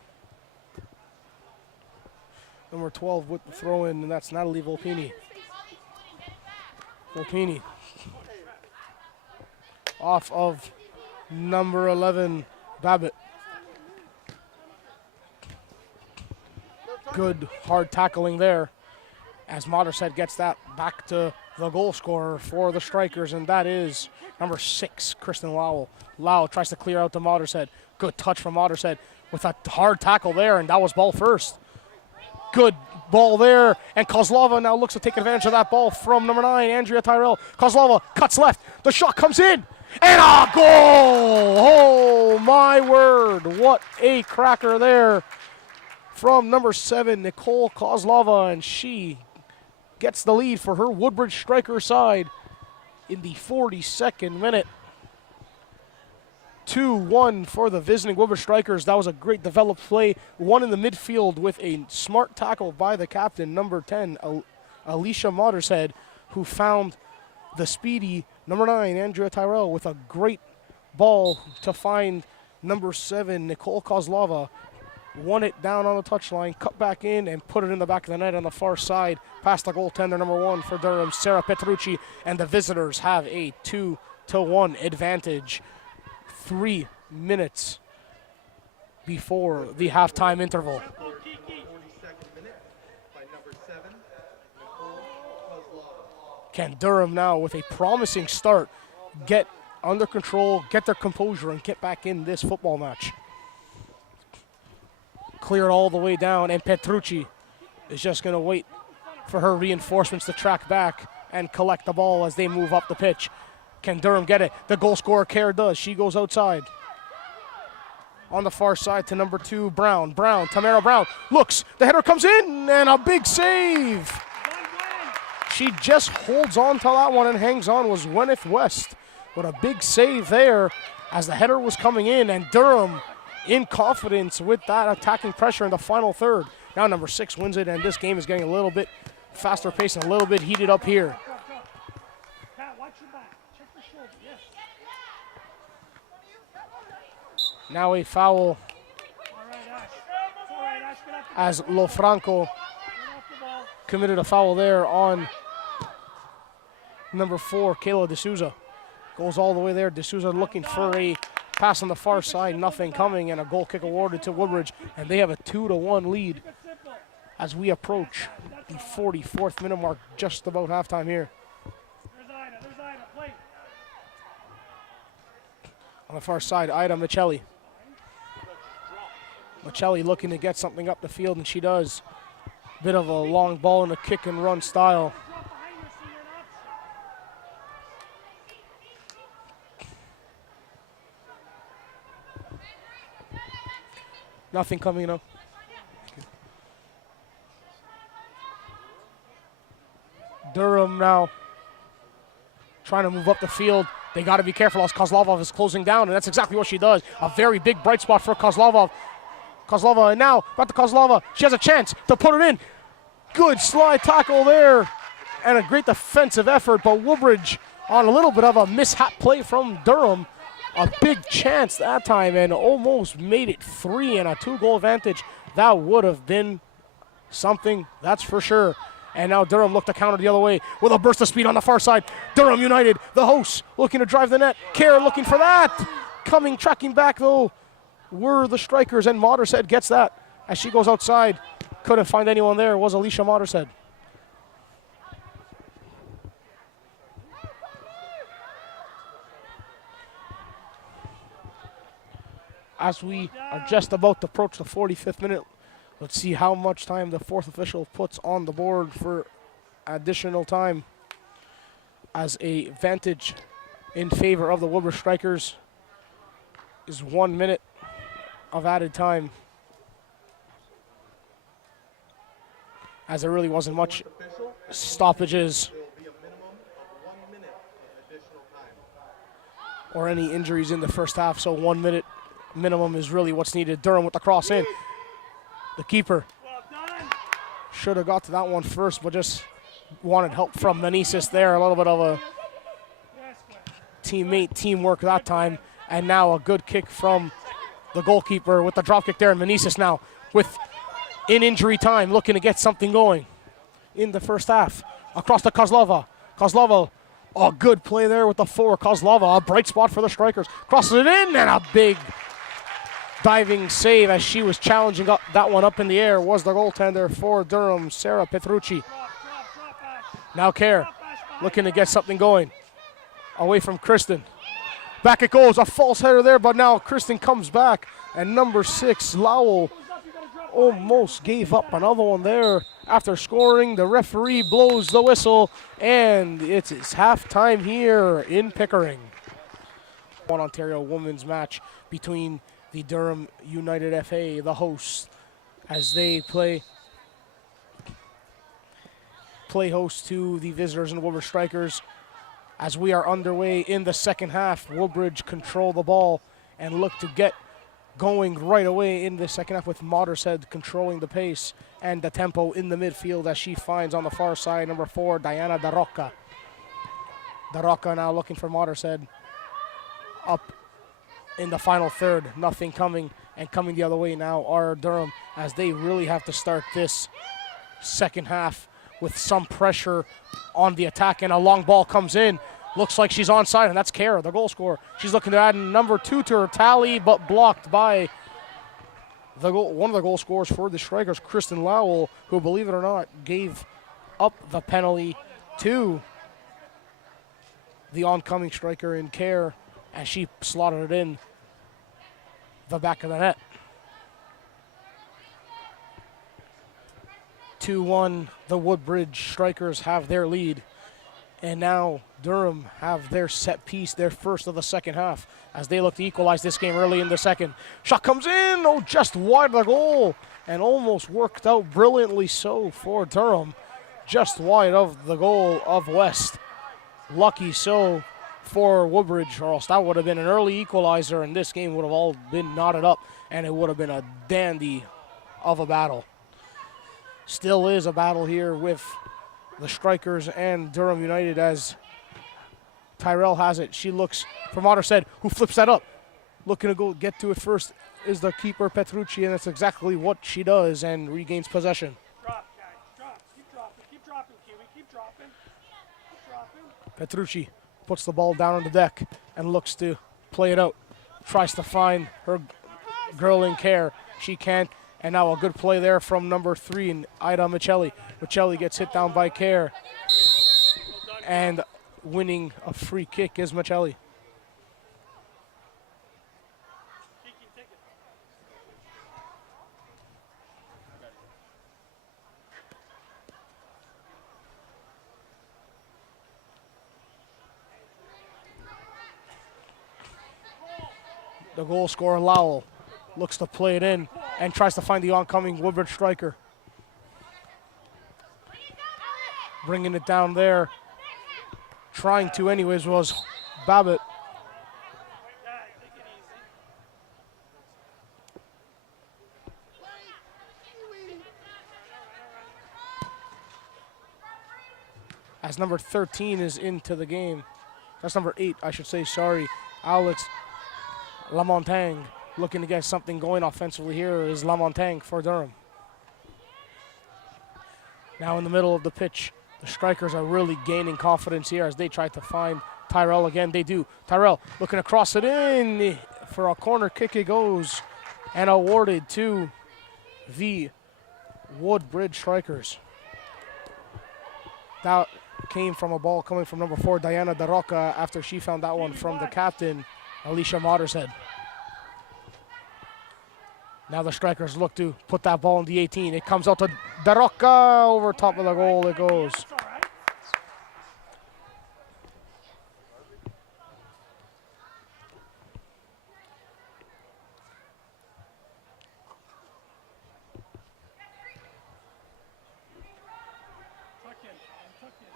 Number 12 with the throw in, and that's Natalie Volpini. Volpini off of number 11, Babbitt. Good hard tackling there as Moderset gets that back to the goal scorer for the Strikers, and that is number 6, Kristen Lowell. Lowell tries to clear out to Moderset. Good touch from Moderset with a hard tackle there, and that was ball first. Good ball there, and Kozlova now looks to take advantage of that ball from number 9, Andrea Tyrell. Kozlova cuts left. The shot comes in, and a goal! Oh, my word. What a cracker there from number 7, Nicole Kozlova, and she gets the lead for her Woodbridge Striker side in the 42nd minute. 2-1 for the visiting Woodbridge Strikers. That was a great developed play. One in the midfield with a smart tackle by the captain, number 10, Alicia Modershead, who found the speedy number 9, Andrea Tyrell, with a great ball to find number 7, Nicole Kozlova. Won it down on the touchline, cut back in, and put it in the back of the net on the far side, past the goaltender, number 1 for Durham, Sarah Petrucci, and the visitors have a 2-1 advantage. 3 minutes before the halftime interval. 42nd minute by number 7, Nicole Kozlova. Can Durham now, with a promising start, get under control, get their composure, and get back in this football match? Clear it all the way down, and Petrucci is just going to wait for her reinforcements to track back and collect the ball as they move up the pitch. Can Durham get it? The goal scorer, Kerr, does. She goes outside. On the far side to number 2, Brown. Tamara Brown looks. The header comes in, and a big save. She just holds on to that one and hangs on. Was Gwyneth West with a big save there as the header was coming in, and Durham in confidence with that attacking pressure in the final third. Now number 6 wins it, and this game is getting a little bit faster paced and a little bit heated up here. Now a foul as Lofranco committed a foul there on number 4, Kayla D'Souza. Goes all the way there. D'Souza looking for a pass on the far side, nothing coming, and a goal kick awarded to Woodbridge, and they have a 2-1 lead as we approach the 44th minute mark, just about halftime here. On the far side, Ida Michelli. Michelli looking to get something up the field, and she does. Bit of a long ball in a kick and run style. Nothing coming up. Durham now trying to move up the field. They got to be careful as Kozlova is closing down, and that's exactly what she does. A very big bright spot for Kozlova. And now back to Kozlova. She has a chance to put it in. Good slide tackle there, and a great defensive effort, but Woodbridge on a little bit of a mishap play from Durham. A big chance that time, and almost made it 3 and a 2-goal advantage. That would have been something, that's for sure. And now Durham looked to counter the other way with a burst of speed on the far side. Durham United, the hosts, looking to drive the net. Kerr looking for that. Tracking back though, were the Strikers, and Modershead gets that as she goes outside. Couldn't find anyone there. It was Alicia Modershead. as we are just about to approach the 45th minute. Let's see how much time the fourth official puts on the board for additional time, as a vantage in favor of the Woodbridge Strikers is 1 minute of added time, as there really wasn't much stoppages There will be a minimum of 1 minute of additional time. or any injuries in the first half, so 1 minute minimum is really what's needed. Durham with the cross in. The keeper Well done. should have got to that one first, but just wanted help from Meneses there. A little bit of a Yes, Glenn. teammate teamwork that time. And now a good kick from the goalkeeper with the drop kick there. And Meneses now with in injury time looking to get something going in the first half. Across to Kozlova. Kozlova, a good play there with the forward. Kozlova, a bright spot for the Strikers. Crosses it in, and a big diving save as she was challenging up that one up in the air was the goaltender for Durham, Sarah Petrucci. Drop, Ash. Now Kerr Drop, Ash, behind looking to get something going. Away from Kristen. Back it goes, a false header there, but now Kristen comes back. And number 6, Lowell, you. You gotta drop almost gave up another one there after scoring. The referee blows the whistle, and it's halftime here in Pickering. One Ontario women's match between the Durham United FA, the hosts, as they play host to the visitors and Woodbridge Strikers. As we are underway in the second half, Woodbridge control the ball and look to get going right away in the second half, with Mottershead controlling the pace and the tempo in the midfield, as she finds on the far side number 4, Diana Darocca. Darocca now looking for Mottershead up in the final third. Nothing coming, and coming the other way now are Durham, as they really have to start this second half with some pressure on the attack, and a long ball comes in. Looks like she's onside, and that's Kara, the goal scorer. She's looking to add number 2 to her tally, but blocked by one of the goal scorers for the Strikers, Kristen Lowell, who, believe it or not, gave up the penalty to the oncoming striker in Kerr, and she slotted it in the back of the net. 2-1, the Woodbridge Strikers have their lead. And now Durham have their set piece, their first of the second half, as they look to equalize this game early in the second. Shot comes in, oh, just wide of the goal, and almost worked out brilliantly so for Durham. Just wide of the goal of West. Lucky so for Woodbridge, or else that would have been an early equalizer, and this game would have all been knotted up, and it would have been a dandy of a battle. Still is a battle here with the Strikers and Durham United, as Tyrell has it. She looks for Mottershead, who flips that up. Looking to go get to it first is the keeper, Petrucci, and that's exactly what she does, and regains possession. Drop, guys. Drop. Keep dropping, Kiwi. Keep dropping. Keep dropping. Petrucci puts the ball down on the deck and looks to play it out. Tries to find her girl in Care. She can't. And now a good play there from number 3, and Ida Michelli. Michelli gets hit down by Kerr. And winning a free kick is Michelli. The goal scorer, Lowell, looks to play it in and tries to find the oncoming Woodbridge striker. Bringing it down there. Trying to anyways was Babbitt. As number 13 is into the game. That's number 8, I should say, sorry. Alex Lamontagne looking to get something going offensively here is Lamontagne for Durham. Now in the middle of the pitch, the Strikers are really gaining confidence here as they try to find Tyrell again. They do. Tyrell looking to cross it in for a corner kick. It goes and awarded to the Woodbridge Strikers. That came from a ball coming from number 4, Diana Darocca, after she found that one from the captain, Alicia Mottershead. Now the strikers look to put that ball in the 18. It comes out to Daroca. Over top of the goal it goes. That's all right. Tuck in. Tuck in,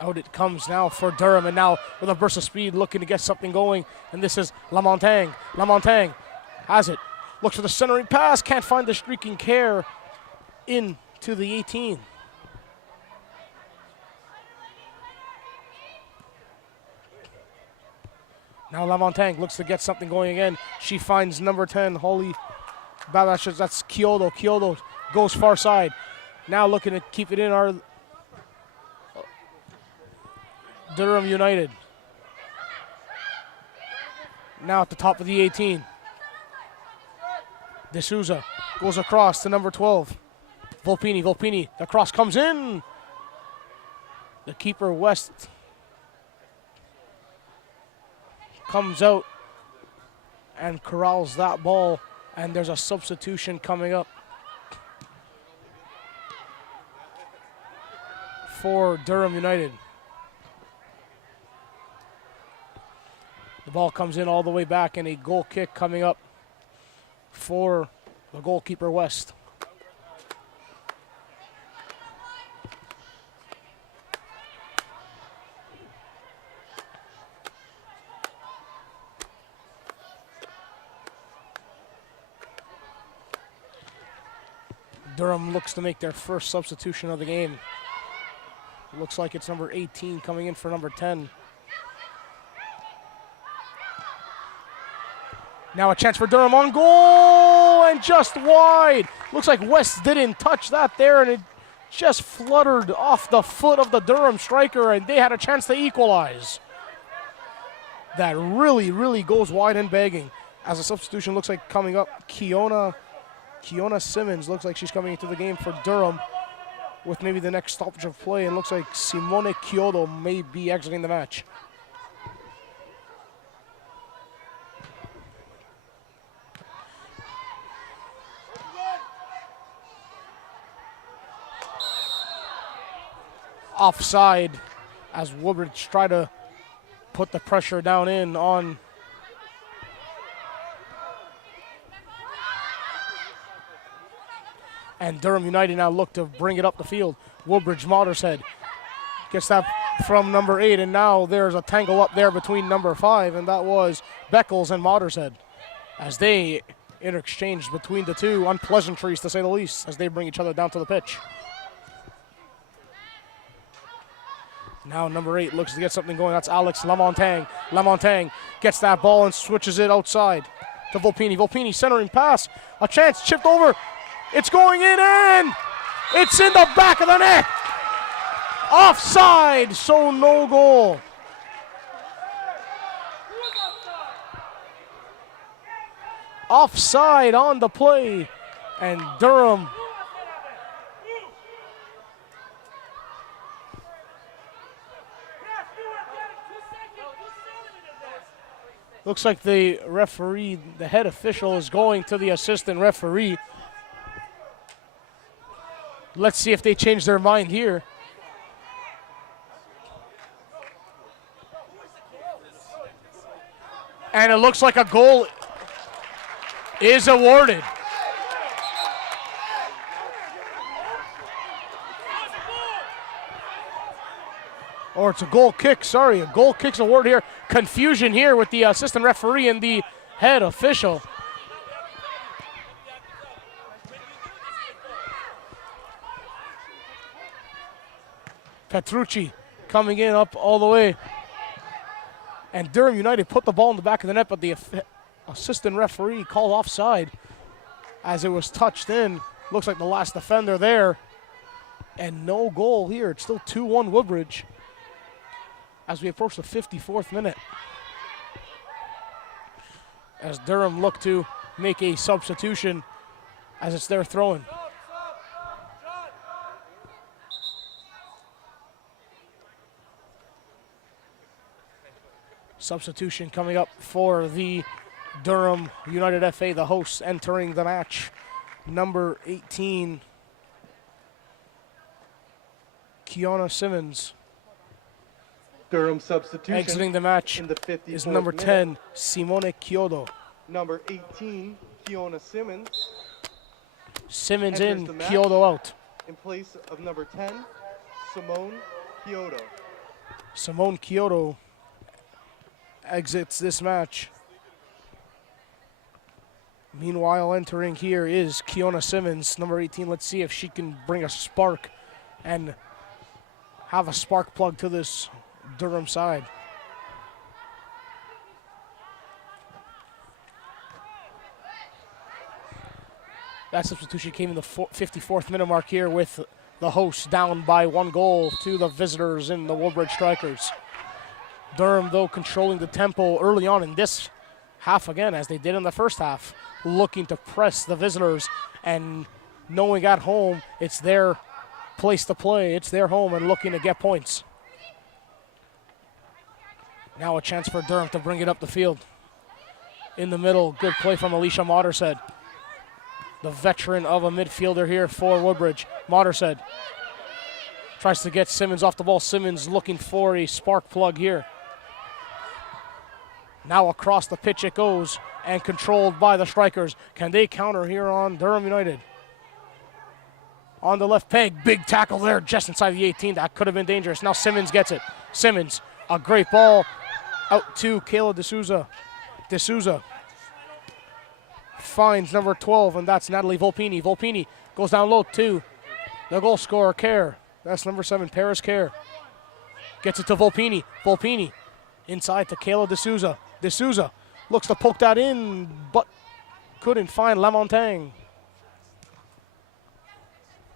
yeah. Out it comes now for Durham, and now with a burst of speed looking to get something going. And this is Lamontagne. Lamontagne has it. Looks for the centering pass. Can't find the streaking care into the 18. Now Lamontagne looks to get something going again. She finds number 10, Holly Babash. That's Kyoto. Kyoto goes far side. Now looking to keep it in our Durham United. Now at the top of the 18. D'Souza goes across to number 12. Volpini. Volpini. The cross comes in. The keeper, West, comes out and corrals that ball. And there's a substitution coming up for Durham United. The ball comes in all the way back, and a goal kick coming up for the goalkeeper, West. Durham looks to make their first substitution of the game. Looks like it's number 18 coming in for number 10. Now a chance for Durham on goal, and just wide. Looks like West didn't touch that there, and it just fluttered off the foot of the Durham striker, and they had a chance to equalize. That really, really goes wide and begging. As a substitution looks like coming up, Kiona Simmons looks like she's coming into the game for Durham with maybe the next stoppage of play, and looks like Simone Kyoto may be exiting the match. Offside as Woodbridge try to put the pressure down in on and Durham United now look to bring it up the field. Woodbridge Mottershead gets that from number 8, and now there's a tangle up there between number 5, and that was Beckles and Mottershead as they interchange between the two. Unpleasantries, to say the least, as they bring each other down to the pitch. Now number 8 looks to get something going. That's Alex Lamontagne. Lamontagne gets that ball and switches it outside to Volpini. Volpini centering pass. A chance, chipped over. It's going in, and it's in the back of the net. Offside, so no goal. Offside on the play, and Durham looks like the referee, the head official, is going to the assistant referee. Let's see if they change their mind here. And it looks like a goal is awarded. Or it's a goal kick, sorry. A goal kick's awarded here. Confusion here with the assistant referee and the head official. Petrucci coming in up all the way. And Durham United put the ball in the back of the net, but the assistant referee called offside as it was touched in. Looks like the last defender there. And no goal here. It's still 2-1 Woodbridge as we approach the 54th minute. As Durham look to make a substitution as it's their throw-in. Substitution coming up for the Durham United FA, the hosts, entering the match. Number 18, Kiana Simmons. Durham substitution. Exiting the match in the 54th is number minute. 10, Simone Chiodo. Number 18, Kiona Simmons, Simmons enters in, the match. Chiodo out. in place of number 10, Simone Kyoto. Simone Chiodo exits this match. Meanwhile, entering here is Kiona Simmons, number 18. Let's see if she can bring a spark and have a spark plug to this Durham side. That substitution came in the 54th minute mark here with the hosts down by 1 goal to the visitors in the Woodbridge Strikers. Durham, though, controlling the tempo early on in this half again, as they did in the first half, looking to press the visitors and knowing at home it's their place to play, it's their home, and looking to get points. Now a chance for Durham to bring it up the field. In the middle, good play from Alicia Modersed, the veteran of a midfielder here for Woodbridge. Modersed tries to get Simmons off the ball. Simmons looking for a spark plug here. Now across the pitch it goes, and controlled by the Strikers. Can they counter here on Durham United? On the left peg, big tackle there just inside the 18. That could have been dangerous. Now Simmons gets it. Simmons, a great ball out to Kayla D'Souza. D'Souza finds number 12, and that's Natalie Volpini. Volpini goes down low to the goal scorer, Kerr. That's number 7, Paris Kerr. Gets it to Volpini. Volpini inside to Kayla D'Souza. D'Souza looks to poke that in, but couldn't find Lamontagne.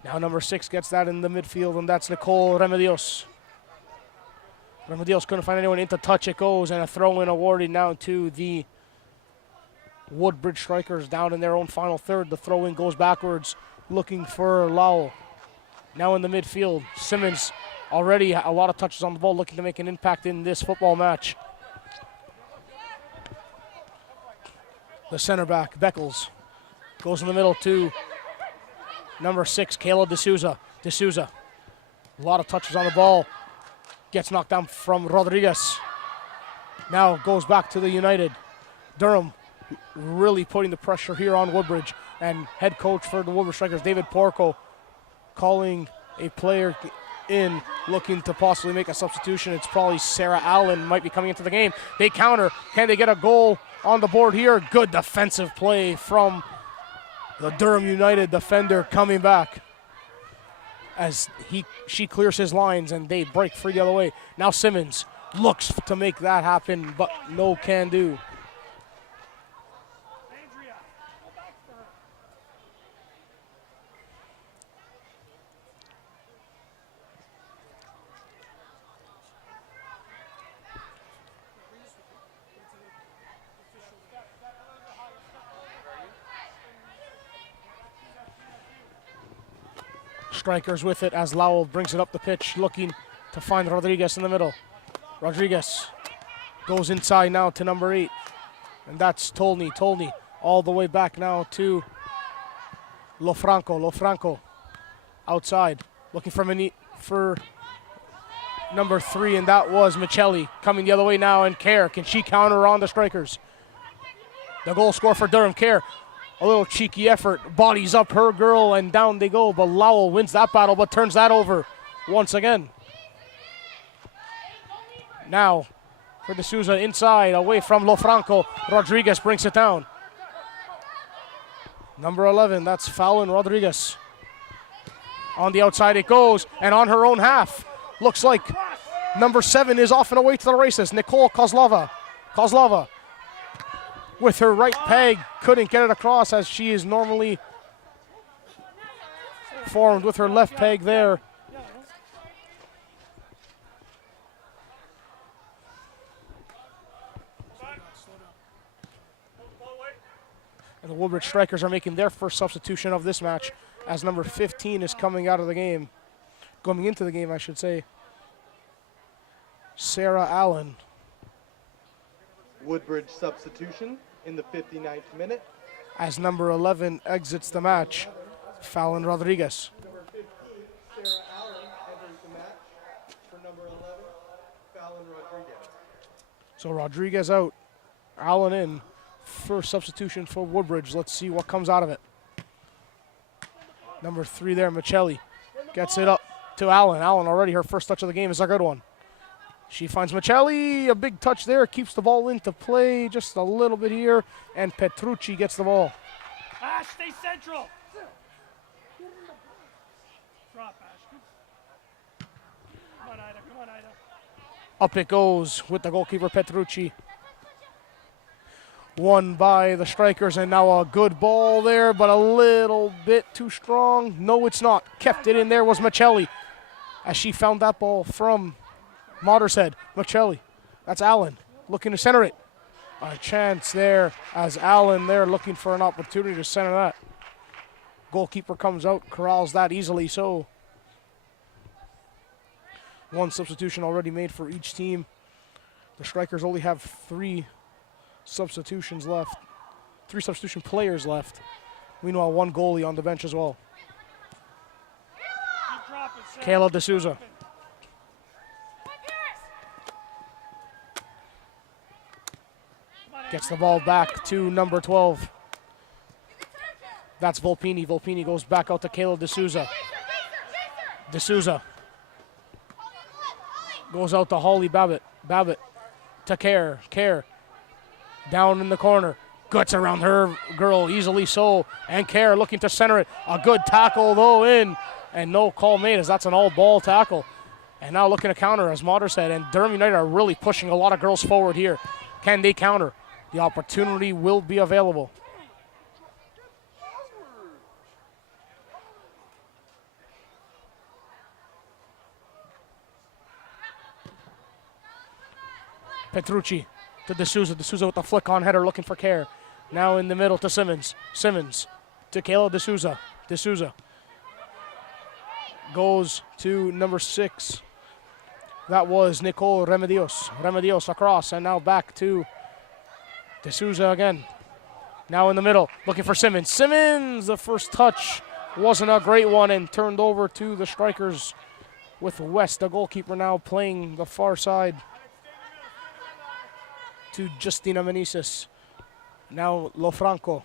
Now number 6 gets that in the midfield, and that's Nicole Remedios. Remedios couldn't find anyone. Into touch it goes, and a throw-in awarded now to the Woodbridge Strikers down in their own final third. The throw-in goes backwards, looking for Lau. Now in the midfield, Simmons already a lot of touches on the ball, looking to make an impact in this football match. The center back, Beckles, goes in the middle to number 6, Kayla D'Souza. D'Souza, a lot of touches on the ball. Gets knocked down from Rodriguez. Now goes back to the United. Durham really putting the pressure here on Woodbridge. And head coach for the Woodbridge Strikers, David Porco, calling a player in, looking to possibly make a substitution. It's probably Sarah Allen might be coming into the game. They counter. Can they get a goal on the board here? Good defensive play from the Durham United defender coming back as she clears his lines and they break free the other way. Now Simmons looks to make that happen, but no can do. Strikers with it as Lowell brings it up the pitch, looking to find Rodriguez in the middle. Rodriguez goes inside now to number 8, and that's Tolney. Tolney all the way back now to Lofranco. Lofranco outside, looking for number 3, and that was Michelli coming the other way now, and Kerr. Can she counter on the Strikers? The goal scorer for Durham, Kerr. A little cheeky effort, bodies up her girl, and down they go. But Lowell wins that battle, but turns that over once again. Now for D'Souza inside, away from Lofranco. Rodriguez brings it down. Number 11, that's Fallon Rodriguez. On the outside it goes, and on her own half. Looks like number 7 is off and away to the races. Nicole Kozlova. Kozlova with her right peg, couldn't get it across as she is normally formed with her left peg there. And the Woodbridge Strikers are making their first substitution of this match as number 15 is coming into the game, I should say. Sarah Allen. Woodbridge substitution in the 59th minute. As number 11 exits the match, Fallon Rodriguez. Number 15, Sarah Allen enters the match for number 11, Fallon Rodriguez. So Rodriguez out, Allen in. First substitution for Woodbridge. Let's see what comes out of it. Number 3 there, Michelli, gets it up to Allen. Allen already her first touch of the game is a good one. She finds Michelli, a big touch there, keeps the ball into play just a little bit here, and Petrucci gets the ball. Ash, stay central. Drop, Ash. Come on, Ida. Come on, Ida. Up it goes with the goalkeeper Petrucci. Won by the Strikers, and now a good ball there, but a little bit too strong. No, it's not. Kept it in there was Michelli, as she found that ball from Mottershead. Michelli, that's Allen, looking to center it. A chance there as Allen there looking for an opportunity to center that. Goalkeeper comes out, corrals that easily so. One substitution already made for each team. The Strikers only have 3 substitutions left. 3 substitution players left. Meanwhile, 1 goalie on the bench as well. Keep dropping, Sam. Kayla D'Souza. Gets the ball back to number 12. That's Volpini. Volpini goes back out to Kayla D'Souza. D'Souza goes out to Holly Babbitt. Babbitt to Kerr. Kerr down in the corner. Guts around her girl easily so. And Kerr looking to center it. A good tackle though in. And no call made as that's an all ball tackle. And now looking to counter as Mottershead and Durham United are really pushing a lot of girls forward here. Can they counter? The opportunity will be available. Petrucci to D'Souza. D'Souza with the flick on header looking for Kerr. Now in the middle to Simmons. Simmons to Kayla D'Souza. D'Souza goes to number 6. That was Nicole Remedios. Remedios across and now back to D'Souza again. Now in the middle looking for Simmons. Simmons, the first touch wasn't a great one and turned over to the Strikers with West, the goalkeeper, now playing the far side to Justina Meneses. Now Lofranco.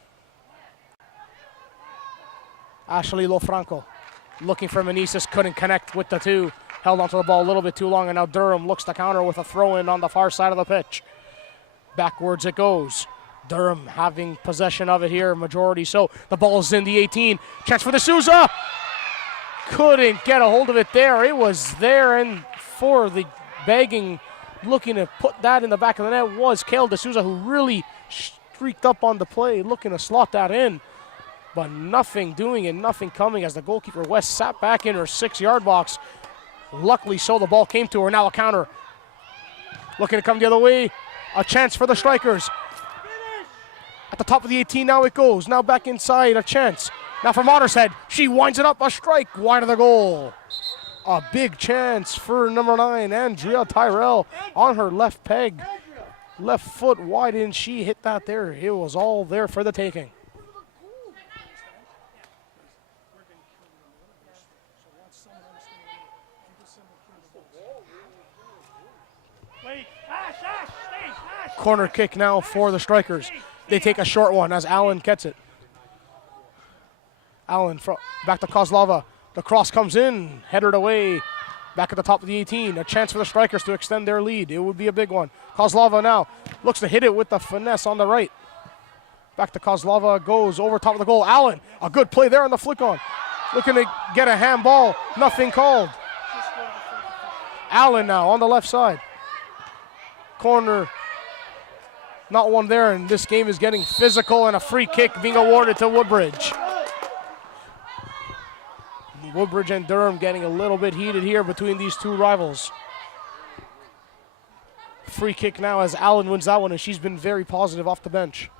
Ashley Lofranco looking for Meneses, couldn't connect with the 2. Held onto the ball a little bit too long, and now Durham looks to counter with a throw-in on the far side of the pitch. Backwards it goes. Durham having possession of it here, majority so. The ball's in the 18. Chance for D'Souza. Couldn't get a hold of it there. It was there, and for the begging, looking to put that in the back of the net was Kayla D'Souza, who really streaked up on the play, looking to slot that in. But nothing doing and nothing coming as the goalkeeper West sat back in her 6-yard box. Luckily so, the ball came to her. Now a counter. Looking to come the other way. A chance for the Strikers. At the top of the 18 now it goes. Now back inside, a chance. Now for Mottershead. She winds it up, a strike wide of the goal. A big chance for number 9, Andrea Tyrell, on her left peg. Left foot wide, and she hit that there. It was all there for the taking. Corner kick now for the Strikers. They take a short one as Allen gets it. Allen back to Kozlova. The cross comes in, headed away. Back at the top of the 18. A chance for the Strikers to extend their lead. It would be a big one. Kozlova now looks to hit it with the finesse on the right. Back to Kozlova, goes over top of the goal. Allen, a good play there on the flick on. Looking to get a handball. Nothing called. Allen now on the left side. Corner. Not one there, and this game is getting physical, and a free kick being awarded to Woodbridge. Woodbridge and Durham getting a little bit heated here between these 2 rivals. Free kick now as Allen wins that one, and she's been very positive off the bench.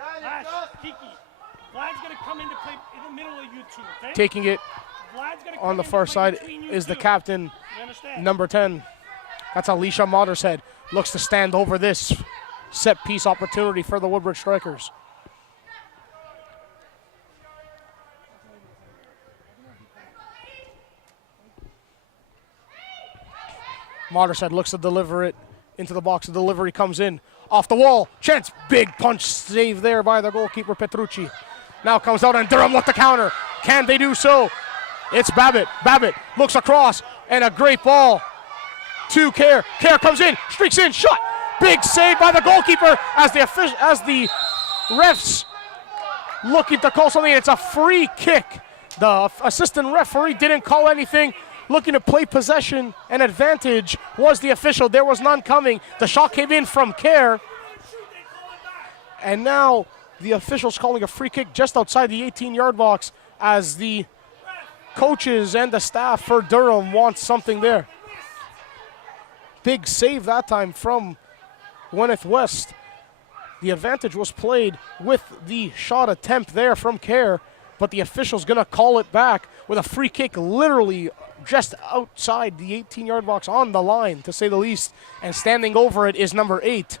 Ash, Kiki, Vlad's going to come into play in the middle of you 2, okay? Taking it Vlad's gonna on come the into far play side between you is the 2. captain, You understand? number 10. That's Alicia Mottershead. looks to stand over this set piece opportunity for the Woodbridge Strikers. Modershead looks to deliver it into the box. The delivery comes in. Off the wall. Chance. Big punch save there by the goalkeeper, Petrucci. Now comes out and Durham with the counter. Can they do so? It's Babbitt. Babbitt looks across and a great ball to Kerr. Kerr comes in, streaks in, shot. Big save by the goalkeeper as the refs looking to call something. It's a free kick. The assistant referee didn't call anything. Looking to play possession and advantage was the official. There was none coming. The shot came in from Kerr. And now the official's calling a free kick just outside the 18-yard box as the coaches and the staff for Durham want something there. Big save that time from Gwyneth West. The advantage was played with the shot attempt there from Kerr, but the official's going to call it back with a free kick literally just outside the 18-yard box on the line, to say the least. And standing over it is number 8,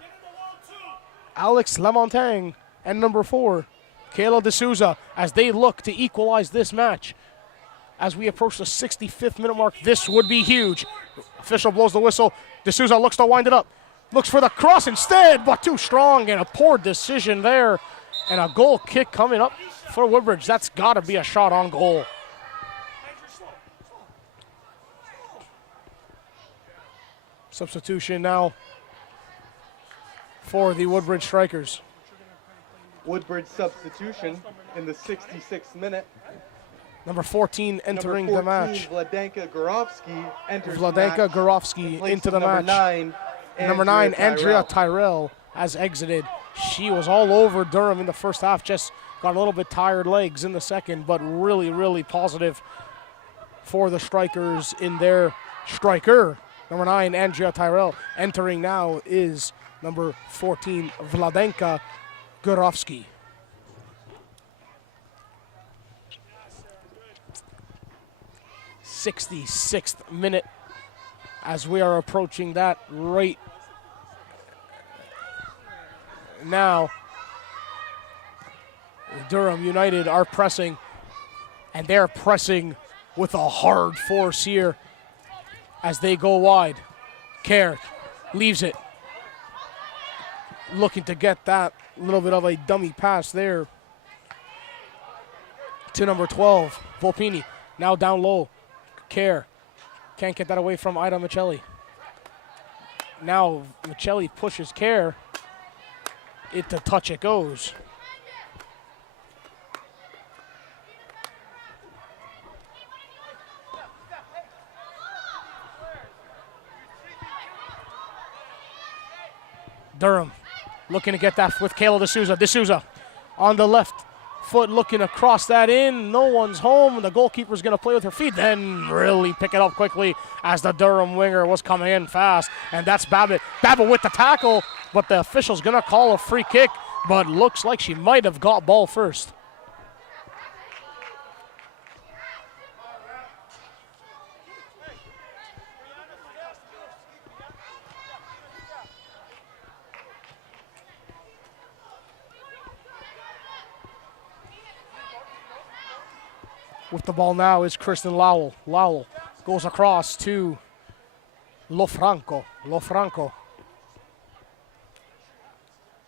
Alex Lamontagne, and number 4, Kayla D'Souza, as they look to equalize this match. As we approach the 65th minute mark, this would be huge. Official blows the whistle. D'Souza looks to wind it up. Looks for the cross instead, but too strong, and a poor decision there. And a goal kick coming up for Woodbridge. That's got to be a shot on goal. Substitution now for the Woodbridge Strikers. Woodbridge substitution in the 66th minute. Number 14 entering the match. Vladenka Gorovsky enters Vladenka the match. Gorovsky into the match. Number 9, Andrea Tyrell has exited. She was all over Durham in the first half, just got a little bit tired legs in the second, but really, really positive for the Strikers in their striker. Number 9, Andrea Tyrell. Entering now is number 14, Vladenka Gorovsky. 66th minute as we are approaching that right now. Durham United are pressing, and they're pressing with a hard force here as they go wide. Kerr leaves it, looking to get that little bit of a dummy pass there to number 12, Volpini. Now down low. Kerr can't get that away from Ida Michelli. Now Michelli pushes Kerr. Into touch it goes. Durham looking to get that with Kayla D'Souza. D'Souza on the left foot looking to cross that in. No one's home. The goalkeeper's going to play with her feet, then really pick it up quickly as the Durham winger was coming in fast. And that's Babbitt. Babbitt with the tackle, but the official's going to call a free kick, but looks like she might have got ball first. With the ball now is Kristen Lowell. Lowell goes across to Lofranco. Lofranco.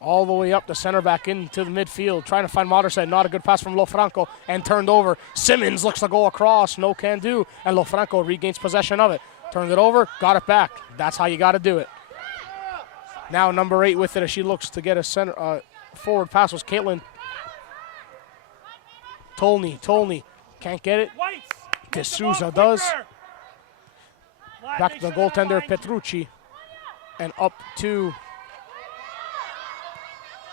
All the way up the center back into the midfield. Trying to find Modershead. Not a good pass from Lofranco. And turned over. Simmons looks to go across. No can do. And Lofranco regains possession of it. Turned it over. Got it back. That's how you got to do it. Now number 8 with it as she looks to get a center forward pass was Caitlin Tolney. Can't get it. D'Souza does. Back to the goaltender, Petrucci. And up to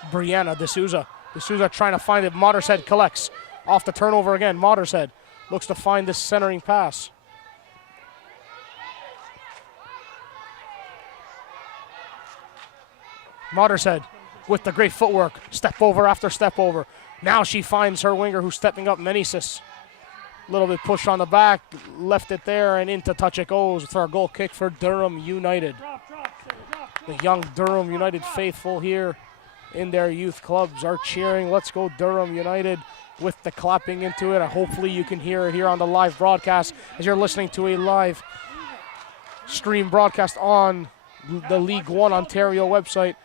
Brianna D'Souza. D'Souza trying to find it. Modershead collects. Off the turnover again. Modershead looks to find this centering pass. Modershead with the great footwork. Step over after step over. Now she finds her winger who's stepping up, Meneses. Little bit push on the back, left it there, and into touch it goes for a goal kick for Durham United. Drop, Sarah, drop. The young Durham United faithful here in their youth clubs are cheering. Let's go Durham United with the clapping into it. Hopefully you can hear it here on the live broadcast as you're listening to a live stream broadcast on the League One Ontario website.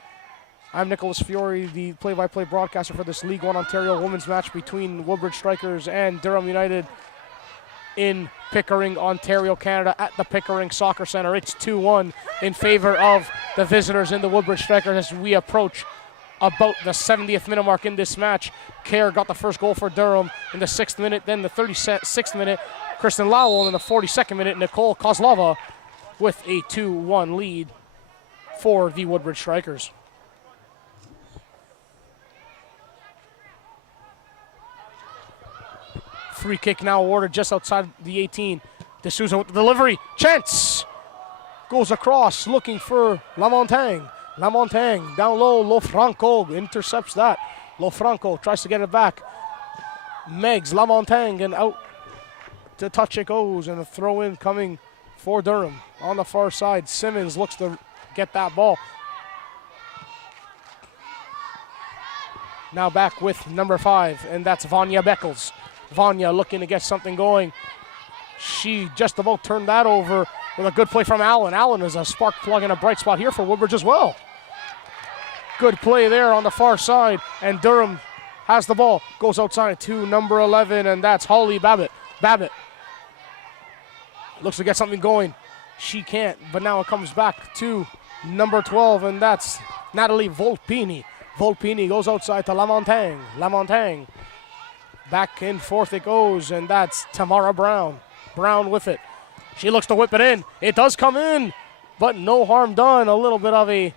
I'm Nicholas Fiore, the play-by-play broadcaster for this League One Ontario women's match between Woodbridge Strikers and Durham United in Pickering, Ontario, Canada at the Pickering Soccer Centre. It's 2-1 in favor of the visitors in the Woodbridge Strikers as we approach about the 70th minute mark in this match. Kerr got the first goal for Durham in the 6th minute, then the 36th minute, Kristen Lowell, and in the 42nd minute, Nicole Kozlova with a 2-1 lead for the Woodbridge Strikers. Free kick now awarded just outside the 18. D'Souza with the delivery. Chance goes across looking for Lamontagne. Lamontagne down low. Lofranco intercepts that. Lofranco tries to get it back. Megs Lamontagne and out to touch it goes. And a throw in coming for Durham. On the far side, Simmons looks to get that ball. Now back with number 5, and that's Vanya Beckles. Vanya looking to get something going. She just about turned that over with a good play from Allen. Allen is a spark plug and a bright spot here for Woodbridge as well. Good play there on the far side, and Durham has the ball. Goes outside to number 11, and that's Holly Babbitt. Babbitt looks to get something going. She can't, but now it comes back to number 12, and that's Natalie Volpini. Volpini goes outside to Lamontagne. Lamontagne. Back and forth it goes, and that's Tamara Brown. Brown with it. She looks to whip it in. It does come in, but no harm done. A little bit of a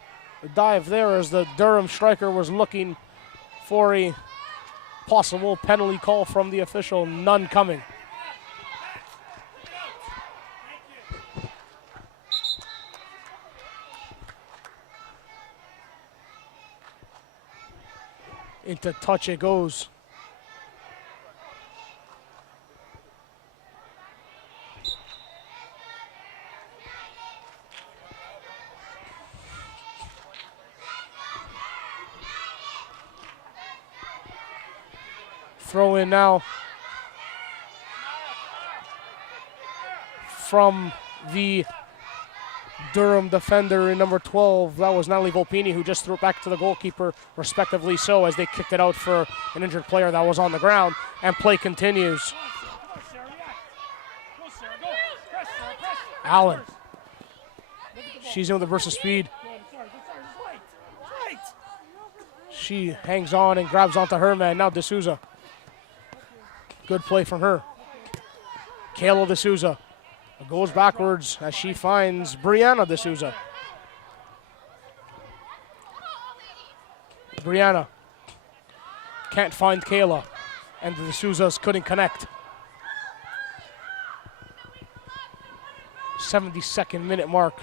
dive there as the Durham striker was looking for a possible penalty call from the official. None coming. Into touch it goes. Throw in now from the Durham defender in number 12. That was Natalie Volpini, who just threw it back to the goalkeeper, respectively so, as they kicked it out for an injured player that was on the ground. And play continues. Allen. She's in with the burst of speed. She hangs on and grabs onto her man. Now D'Souza. Good play from her. Kayla D'Souza goes backwards as she finds Brianna D'Souza. Brianna can't find Kayla, and the D'Souzas couldn't connect. 72nd minute mark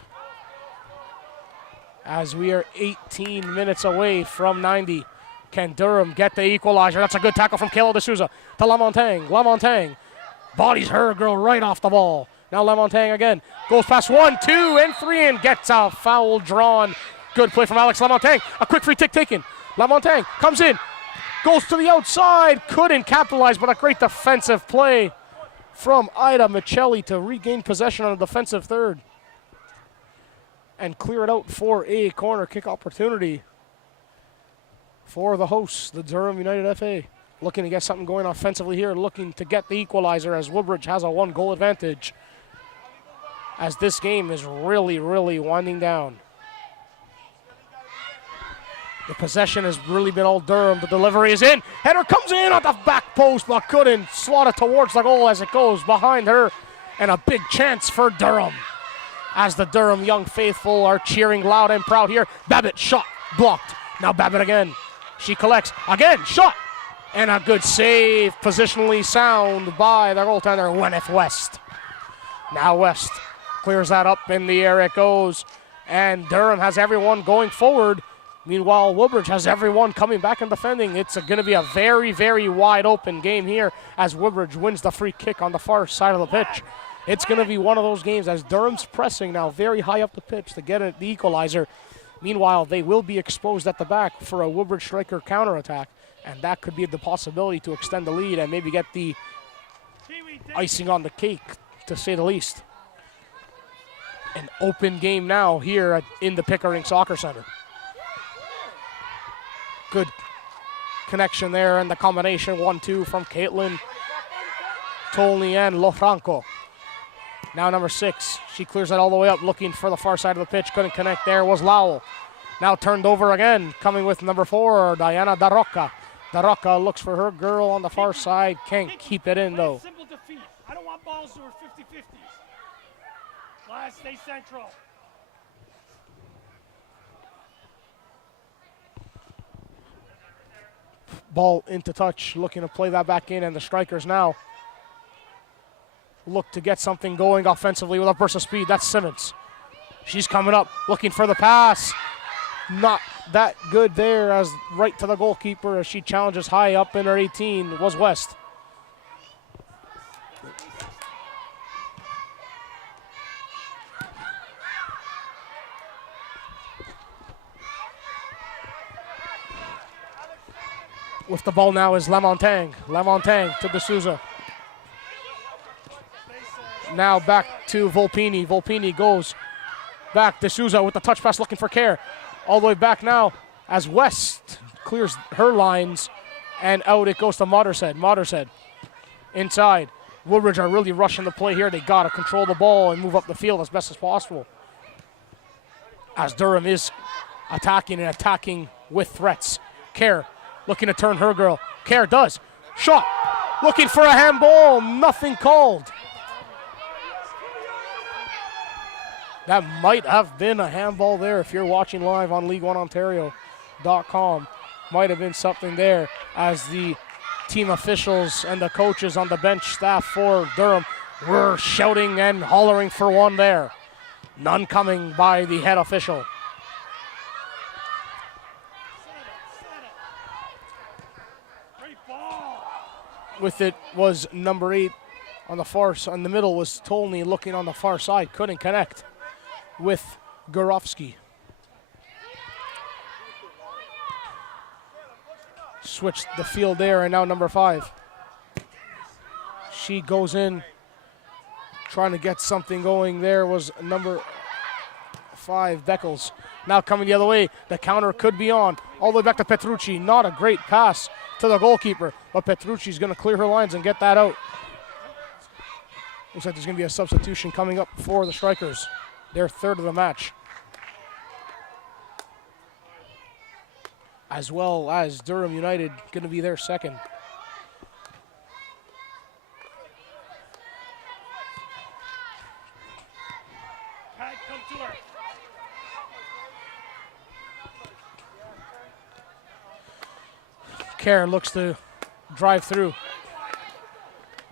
as we are 18 minutes away from 90. Can Durham get the equalizer? That's a good tackle from Kayla D'Souza to Lamontagne. Lamontagne bodies her girl right off the ball. Now Lamontagne again goes past 1, 2, and 3 and gets a foul drawn. Good play from Alex Lamontagne. A quick free kick taken. Lamontagne comes in, goes to the outside, couldn't capitalize, but a great defensive play from Ida Michelli to regain possession on the defensive third and clear it out for a corner kick opportunity for the hosts, the Durham United FA. Looking to get something going offensively here, looking to get the equalizer as Woodbridge has a 1-goal advantage as this game is really, really winding down. The possession has really been all Durham. The delivery is in. Header comes in on the back post, but couldn't slot it towards the goal as it goes behind her. And a big chance for Durham as the Durham young faithful are cheering loud and proud here. Babbitt shot, blocked. Now Babbitt again. She collects, again, shot. And a good save, positionally sound by the goaltender, Gwyneth West. Now West clears that up, in the air it goes. And Durham has everyone going forward. Meanwhile, Woodbridge has everyone coming back and defending. It's going to be a very, very wide open game here as Woodbridge wins the free kick on the far side of the pitch. It's going to be one of those games as Durham's pressing now very high up the pitch to get the equalizer. Meanwhile, they will be exposed at the back for a Woodbridge striker counterattack, and that could be the possibility to extend the lead and maybe get the icing on the cake, to say the least. An open game now here in the Pickering Soccer Center. Good connection there, and the combination 1-2 from Caitlin, Tolney, and Lofranco. Now number 6, she clears it all the way up, looking for the far side of the pitch. Couldn't connect there, was Lowell. Now turned over again, coming with number 4, Diana Darocca. Darocca looks for her girl on the far side, can't keep it in though. Simple defeat. I don't want balls that are 50-50s. Last, stay central. Ball into touch, looking to play that back in, and the strikers now look to get something going offensively with a burst of speed. That's Simmons. She's coming up, looking for the pass. Not that good there, as right to the goalkeeper as she challenges high up in her 18 was West. With the ball now is Lamontagne. Lamontagne to D'Souza. Now back to Volpini. Volpini goes back. D'Souza with the touch pass looking for Kerr. All the way back now as West clears her lines, and out it goes to Modershead. Modershead inside. Woodbridge are really rushing the play here. They got to control the ball and move up the field as best as possible, as Durham is attacking and attacking with threats. Kerr looking to turn her girl. Kerr does. Shot. Looking for a handball. Nothing called. That might have been a handball there if you're watching live on League1Ontario.com. Might have been something there, as the team officials and the coaches on the bench staff for Durham were shouting and hollering for one there. None coming by the head official. With it was number 8 on the far side. In the middle was Tolney looking on the far side. Couldn't connect with Gorovsky. Switched the field there, and now number 5. She goes in, trying to get something going. There was number 5, Beckles. Now coming the other way. The counter could be on. All the way back to Petrucci. Not a great pass to the goalkeeper, but Petrucci's going to clear her lines and get that out. Looks like there's going to be a substitution coming up for the strikers. Their third of the match. As well as Durham United going to be their second. Kerr looks to drive through.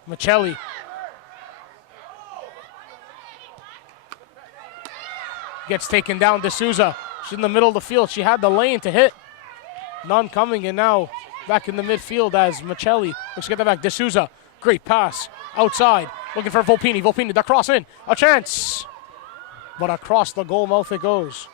Michelli. Gets taken down. D'Souza. She's in the middle of the field. She had the lane to hit. None coming, and now back in the midfield as Michelli looks to get that back. D'Souza. Great pass. Outside. Looking for Volpini. Volpini, the cross in. A chance. But across the goal mouth it goes.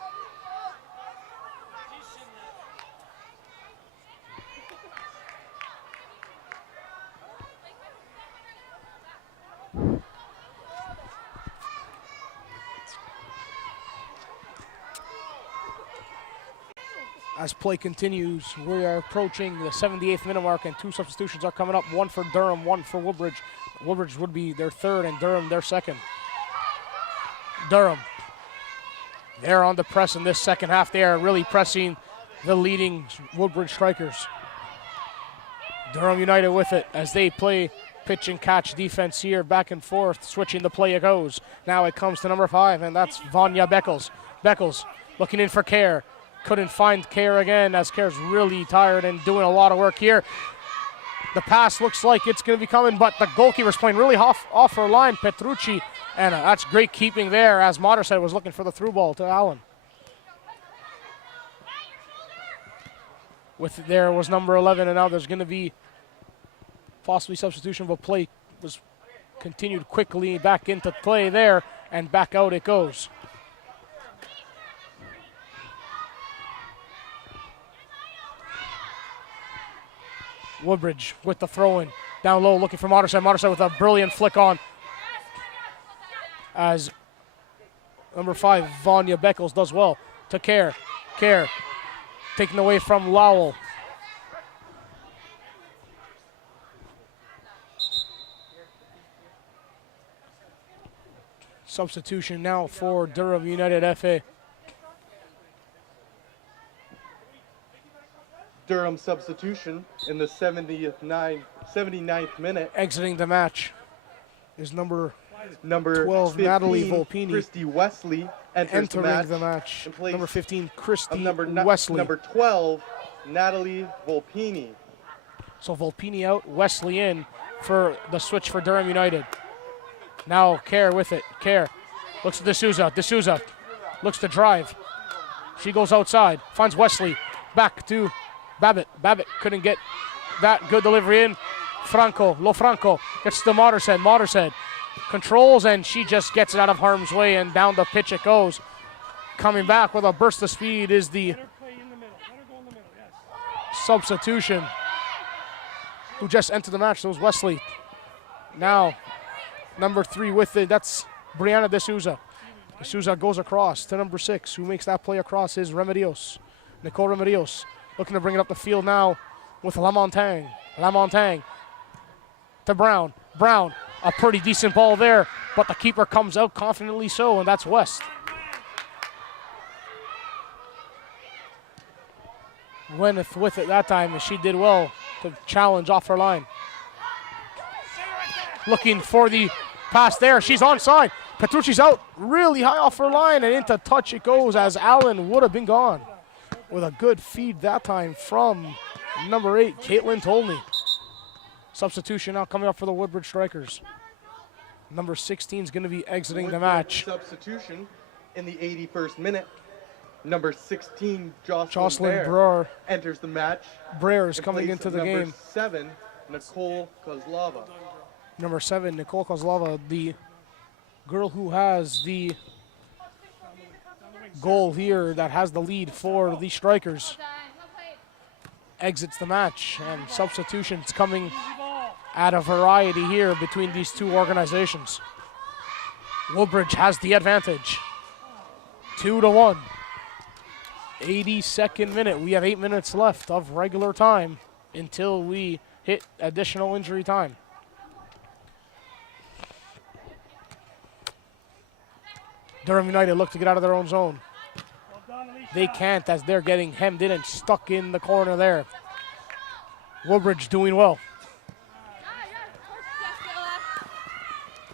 As play continues, we are approaching the 78th minute mark, and 2 substitutions are coming up. 1 for Durham, 1 for Woodbridge. Woodbridge would be their third, and Durham their second. Durham, they're on the press in this second half. They are really pressing the leading Woodbridge strikers. Durham United with it as they play pitch and catch defense here, back and forth, switching the play it goes. Now it comes to number 5, and that's Vanya Beckles. Beckles looking in for Kerr. Couldn't find Kerr again, as Kerr's really tired and doing a lot of work here. The pass looks like it's going to be coming, but the goalkeeper's playing really off her line, Petrucci, and that's great keeping there, as Modershead was looking for the through ball to Allen. With there was number 11, and now there's going to be possibly substitution, but play was continued quickly back into play there, and back out it goes. Woodbridge with the throw-in. Down low, looking for Moderside. Moderside with a brilliant flick on. As number 5, Vanya Beckles does well to Kerr. Kerr taken away from Lowell. Substitution now for Durham United FA. Durham substitution in the 79th minute. Exiting the match is number 12, 15, Natalie Volpini. Christy Wesley enters entering the match. in place Number 15, Christy of Wesley. Number 12, Natalie Volpini. So Volpini out, Wesley in for the switch for Durham United. Now Kerr with it. Kerr looks at D'Souza. D'Souza looks to drive. She goes outside, finds Wesley. Back to Babbitt. Babbitt couldn't get that good delivery in. Franco, Lofranco gets to Modershead. Modershead controls, and she just gets it out of harm's way, and down the pitch it goes. Coming back with a burst of speed is the substitution who just entered the match. That was Wesley. Now, number 3 with it. That's Brianna D'Souza. D'Souza goes across to number 6. Who makes that play across is Remedios. Nicole Remedios looking to bring it up the field now with Lamontagne. Lamontagne to Brown. Brown, a pretty decent ball there, but the keeper comes out confidently so, and that's West. Went with it that time, and she did well to challenge off her line. Looking for the pass there. She's onside. Petrucci's out really high off her line, and into touch it goes as Allen would have been gone. With a good feed that time from number 8, Caitlin Tolney. Substitution now coming up for the Woodbridge Strikers. Number 16 is going to be exiting the match. Substitution in the 81st minute. Number 16, Jocelyn Brewer enters the match. Brewer is coming into the game. Number 7, Nicole Kozlova. Number 7, Nicole Kozlova, the girl who has the goal here that has the lead for the Strikers, exits the match, and substitutions coming at a variety here between these two organizations. Woodbridge has the advantage, 2-1. 82nd minute. We have 8 minutes left of regular time until we hit additional injury time. Durham United look to get out of their own zone. They can't, as they're getting hemmed in and stuck in the corner there. Woodbridge doing well.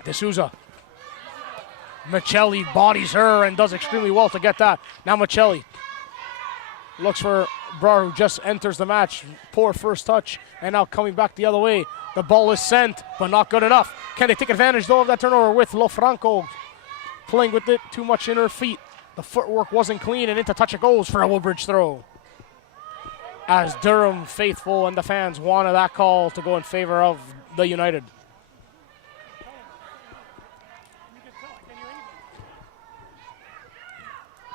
D'Souza. Michelli bodies her and does extremely well to get that. Now Michelli looks for Brar, who just enters the match. Poor first touch, and now coming back the other way. The ball is sent, but not good enough. Can they take advantage, though, of that turnover with Lofranco playing with it too much in her feet? The footwork wasn't clean, and into touch it goes for a Woodbridge throw. As Durham faithful and the fans wanted that call to go in favor of the United.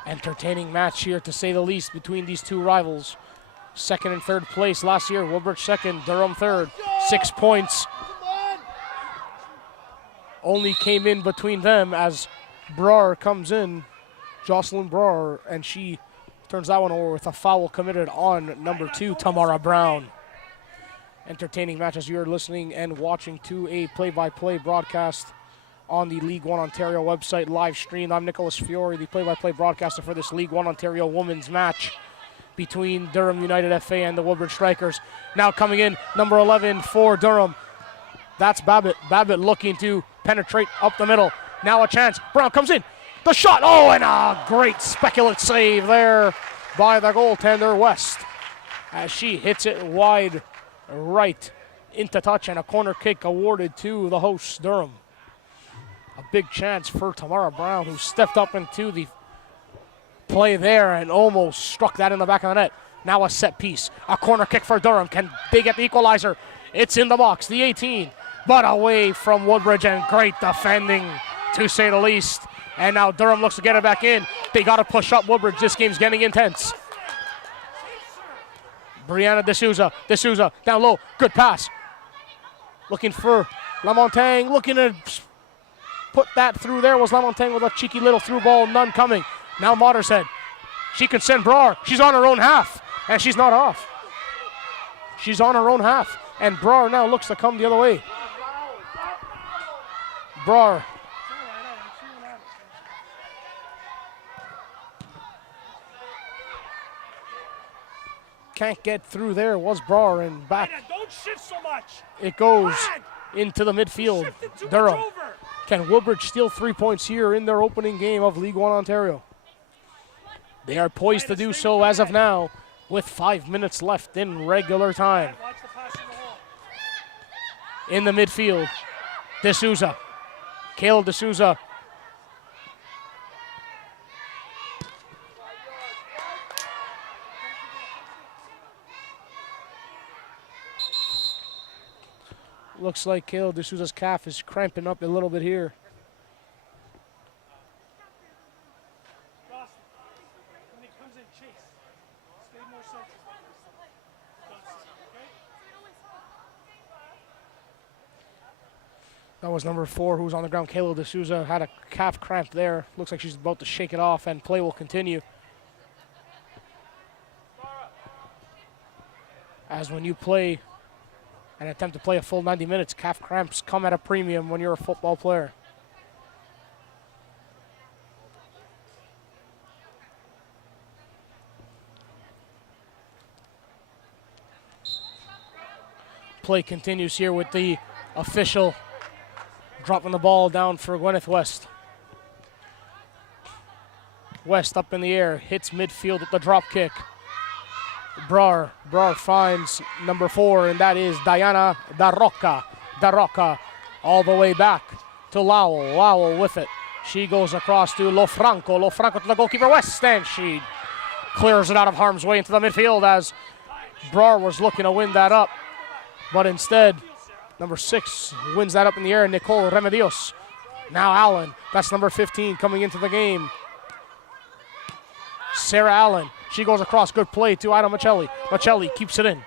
Entertaining match here, to say the least, between these two rivals. Second and third place last year. Woodbridge second, Durham third. 6 points only came in between them as Brar comes in. Jocelyn Brar, and she turns that one over with a foul committed on number 2, Tamara Brown. Entertaining match as you're listening and watching to a play-by-play broadcast on the League One Ontario website, live stream. I'm Nicholas Fiore, the play-by-play broadcaster for this League One Ontario women's match between Durham United FA and the Woodbridge Strikers. Now coming in, number 11 for Durham. That's Babbitt. Babbitt looking to penetrate up the middle. Now a chance. Brown comes in. The shot. Oh, and a great speculative save there by the goaltender, West, as she hits it wide right into touch, and a corner kick awarded to the hosts, Durham. A big chance for Tamara Brown, who stepped up into the play there and almost struck that in the back of the net. Now a set piece. A corner kick for Durham. Can they get the equalizer? It's in the box, the 18, but away from Woodbridge, and great defending, to say the least. And now Durham looks to get it back in. They got to push up Woodbridge. This game's getting intense. Brianna D'Souza down low. Good pass. Looking for Lamontagne. Looking to put that through there. Was Lamontagne with a cheeky little through ball. None coming. Now Mottershead. She can send Brar. She's on her own half. And she's not off. She's on her own half. And Brar now looks to come the other way. Brar. Can't get through there. Was Brar and back. Don't shift so much. It goes into the midfield. Durham. Can Woodbridge steal 3 points here in their opening game of League One Ontario? They are poised to do so as of now with 5 minutes left in regular time. In the midfield, D'Souza. Kayla D'Souza. Looks like Kayla D'Souza's calf is cramping up a little bit here. That was number 4 who was on the ground. Kayla D'Souza had a calf cramp there. Looks like she's about to shake it off and play will continue. As when you play and attempt to play a full 90 minutes, calf cramps come at a premium when you're a football player. Play continues here with the official dropping the ball down for Gwyneth West. West up in the air, hits midfield with the drop kick. Brar finds number 4, and that is Diana Darroca. Darroca all the way back to Lowell. Lowell with it. She goes across to Lofranco. Lofranco to the goalkeeper West, and she clears it out of harm's way into the midfield as Brar was looking to win that up. But instead, number 6 wins that up in the air, Nicole Remedios. Now Allen, that's number 15 coming into the game. Sarah Allen, she goes across, good play to Ida Michelli. Michelli keeps it in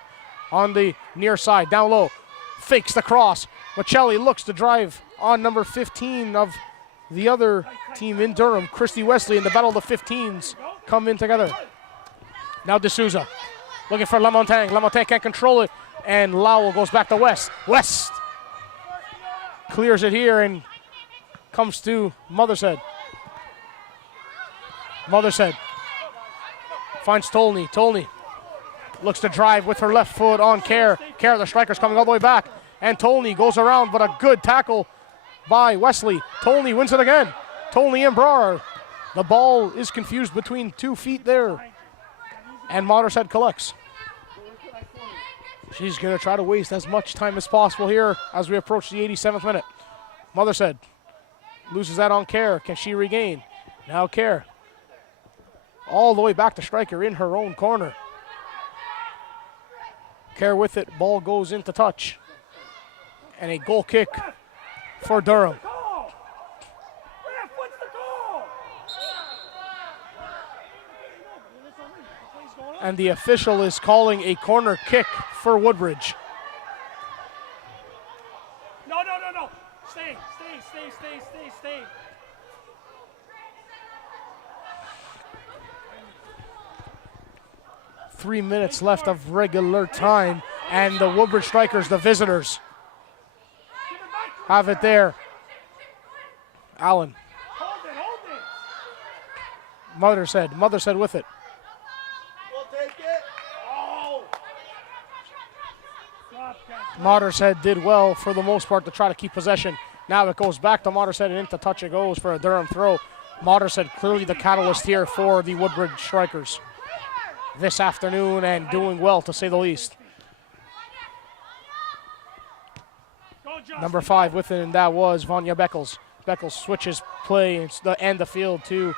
on the near side, down low, fakes the cross. Michelli looks to drive on number 15 of the other team in Durham, Christy Wesley, in the battle of the 15s come in together. Now D'Souza, looking for Lamontagne. Lamontagne can't control it, and Lowell goes back to West. West clears it here and comes to Mothershead. Mothershead finds Tolney. Tolney looks to drive with her left foot on Kerr. Kerr, the striker's coming all the way back. And Tolney goes around, but a good tackle by Wesley. Tolney wins it again. Tolney and Brar. The ball is confused between 2 feet there. And Mothershead collects. She's going to try to waste as much time as possible here as we approach the 87th minute. Mothershead loses that on Kerr. Can she regain? Now Kerr. All the way back to striker in her own corner. Kerr with it. Ball goes into touch. And a goal kick for Durham. And the official is calling a corner kick for Woodbridge. No. Stay. 3 minutes left of regular time, and the Woodbridge Strikers, the visitors, have it there. Allen. Hold it. Mothershead with it. We'll take it. Oh! Mothershead did well for the most part to try to keep possession. Now it goes back to Mothershead, and into touch it goes for a Durham throw. Mothershead clearly the catalyst here for the Woodbridge Strikers this afternoon, and doing well to say the least. Number 5 with it, and that was Vanya Beckles. Beckles switches play and the field to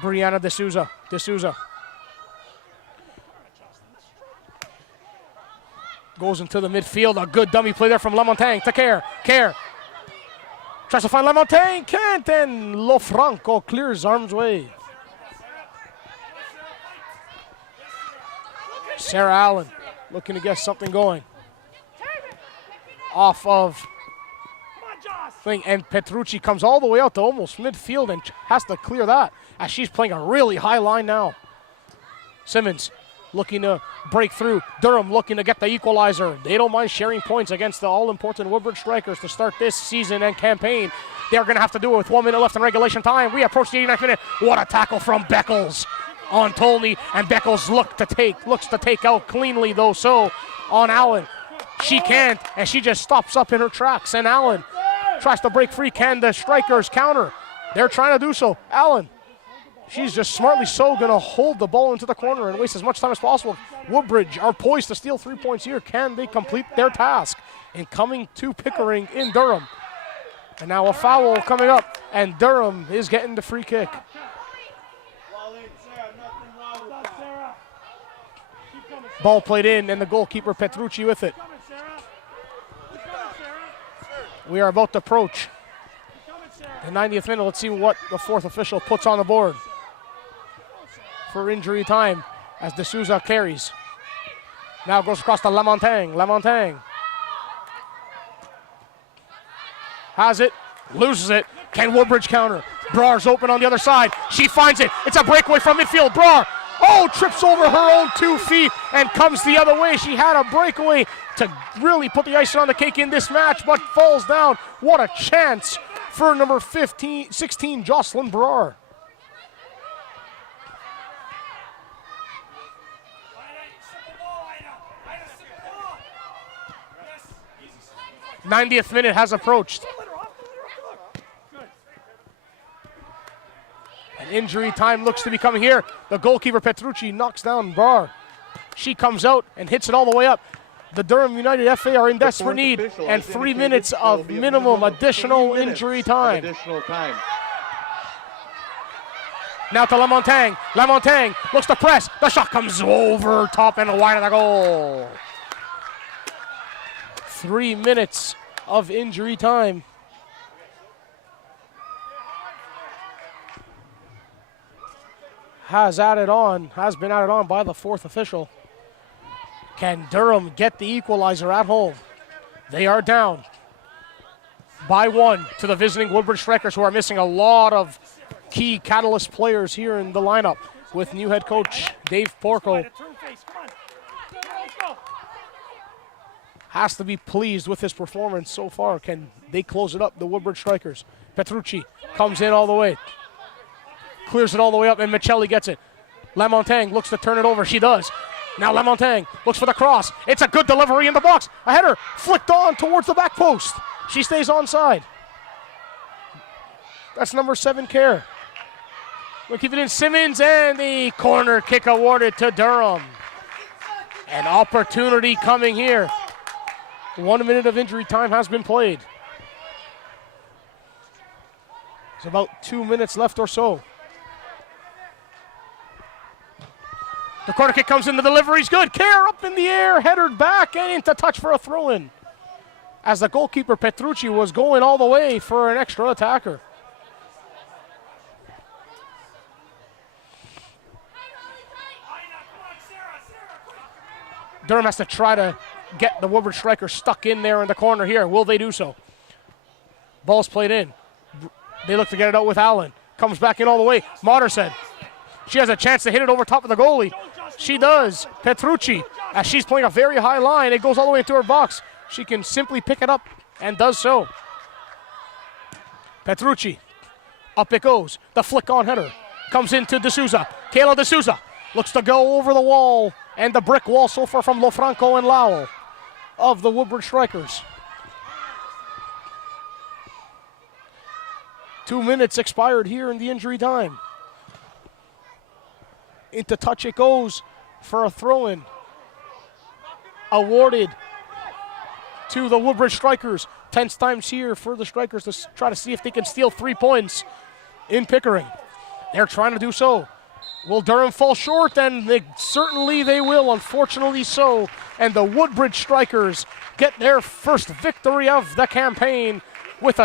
Brianna D'Souza. D'Souza goes into the midfield. A good dummy play there from Lamontagne to Kerr. Kerr tries to find Lamontagne, can't, and Lofranco clears arm's way. Sarah Allen looking to get something going. Off of thing, and Petrucci comes all the way out to almost midfield and has to clear that as she's playing a really high line now. Simmons looking to break through. Durham looking to get the equalizer. They don't mind sharing points against the all-important Woodbridge Strikers to start this season and campaign. They're going to have to do it with 1 minute left in regulation time. We approach the 89th minute. What a tackle from Beckles on Tolney, and Beckles looks to take out cleanly though, so on Allen. She can't, and she just stops up in her tracks, and Allen tries to break free. Can the Strikers counter? They're trying to do so. Allen, she's just smartly so going to hold the ball into the corner and waste as much time as possible. Woodbridge are poised to steal 3 points here. Can they complete their task in coming to Pickering in Durham? And now a foul coming up, and Durham is getting the free kick. Ball played in, and the goalkeeper Petrucci with it. We are about to approach the 90th minute. Let's see what the fourth official puts on the board for injury time as D'Souza carries. Now goes across to Lamontagne. Lamontagne has it, loses it. Can Woodbridge counter? Brar's open on the other side. She finds it. It's a breakaway from midfield. Brar, trips over her own 2 feet and comes the other way. She had a breakaway to really put the icing on the cake in this match, but falls down. What a chance for number 16, Jocelyn Brar. '90th minute has approached. And injury time looks to be coming here. The goalkeeper Petrucci knocks down Brar. She comes out and hits it all the way up. The Durham United FA are in desperate need, and 3 minutes of minimum additional injury time. Now to Lamontagne. Lamontagne looks to press. The shot comes over top and wide of the goal. 3 minutes of injury time. Has been added on by the fourth official. Can Durham get the equalizer at home? They are down by 1 to the visiting Woodbridge Strikers, who are missing a lot of key catalyst players here in the lineup with new head coach Dave Porco. Has to be pleased with his performance so far. Can they close it up, the Woodbridge Strikers? Petrucci comes in all the way. Clears it all the way up, and Michelli gets it. Lamontagne looks to turn it over. She does. Now Lamontagne looks for the cross. It's a good delivery in the box. A header flicked on towards the back post. She stays onside. That's number 7, Care. We'll keep it in. Simmons, and the corner kick awarded to Durham. An opportunity coming here. 1 minute of injury time has been played. There's about 2 minutes left or so. The corner kick comes in, the delivery's good. Care up in the air, headed back and into touch for a throw-in. As the goalkeeper Petrucci was going all the way for an extra attacker. Durham has to try to get the Woodbridge Strikers stuck in there in the corner here. Will they do so? Ball's played in. They look to get it out with Allen. Comes back in all the way. Moderson. She has a chance to hit it over top of the goalie. She does. Petrucci, as she's playing a very high line, it goes all the way into her box. She can simply pick it up and does so. Petrucci, up it goes. The flick on header comes into D'Souza. Kayla D'Souza looks to go over the wall, and the brick wall so far from Lofranco and Lowell of the Woodbridge Strikers. 2 minutes expired here in the injury time. Into touch it goes for a throw-in. Awarded to the Woodbridge Strikers. Tense times here for the Strikers to try to see if they can steal 3 points in Pickering. They're trying to do so. Will Durham fall short? And certainly they will, unfortunately so. And the Woodbridge Strikers get their first victory of the campaign with a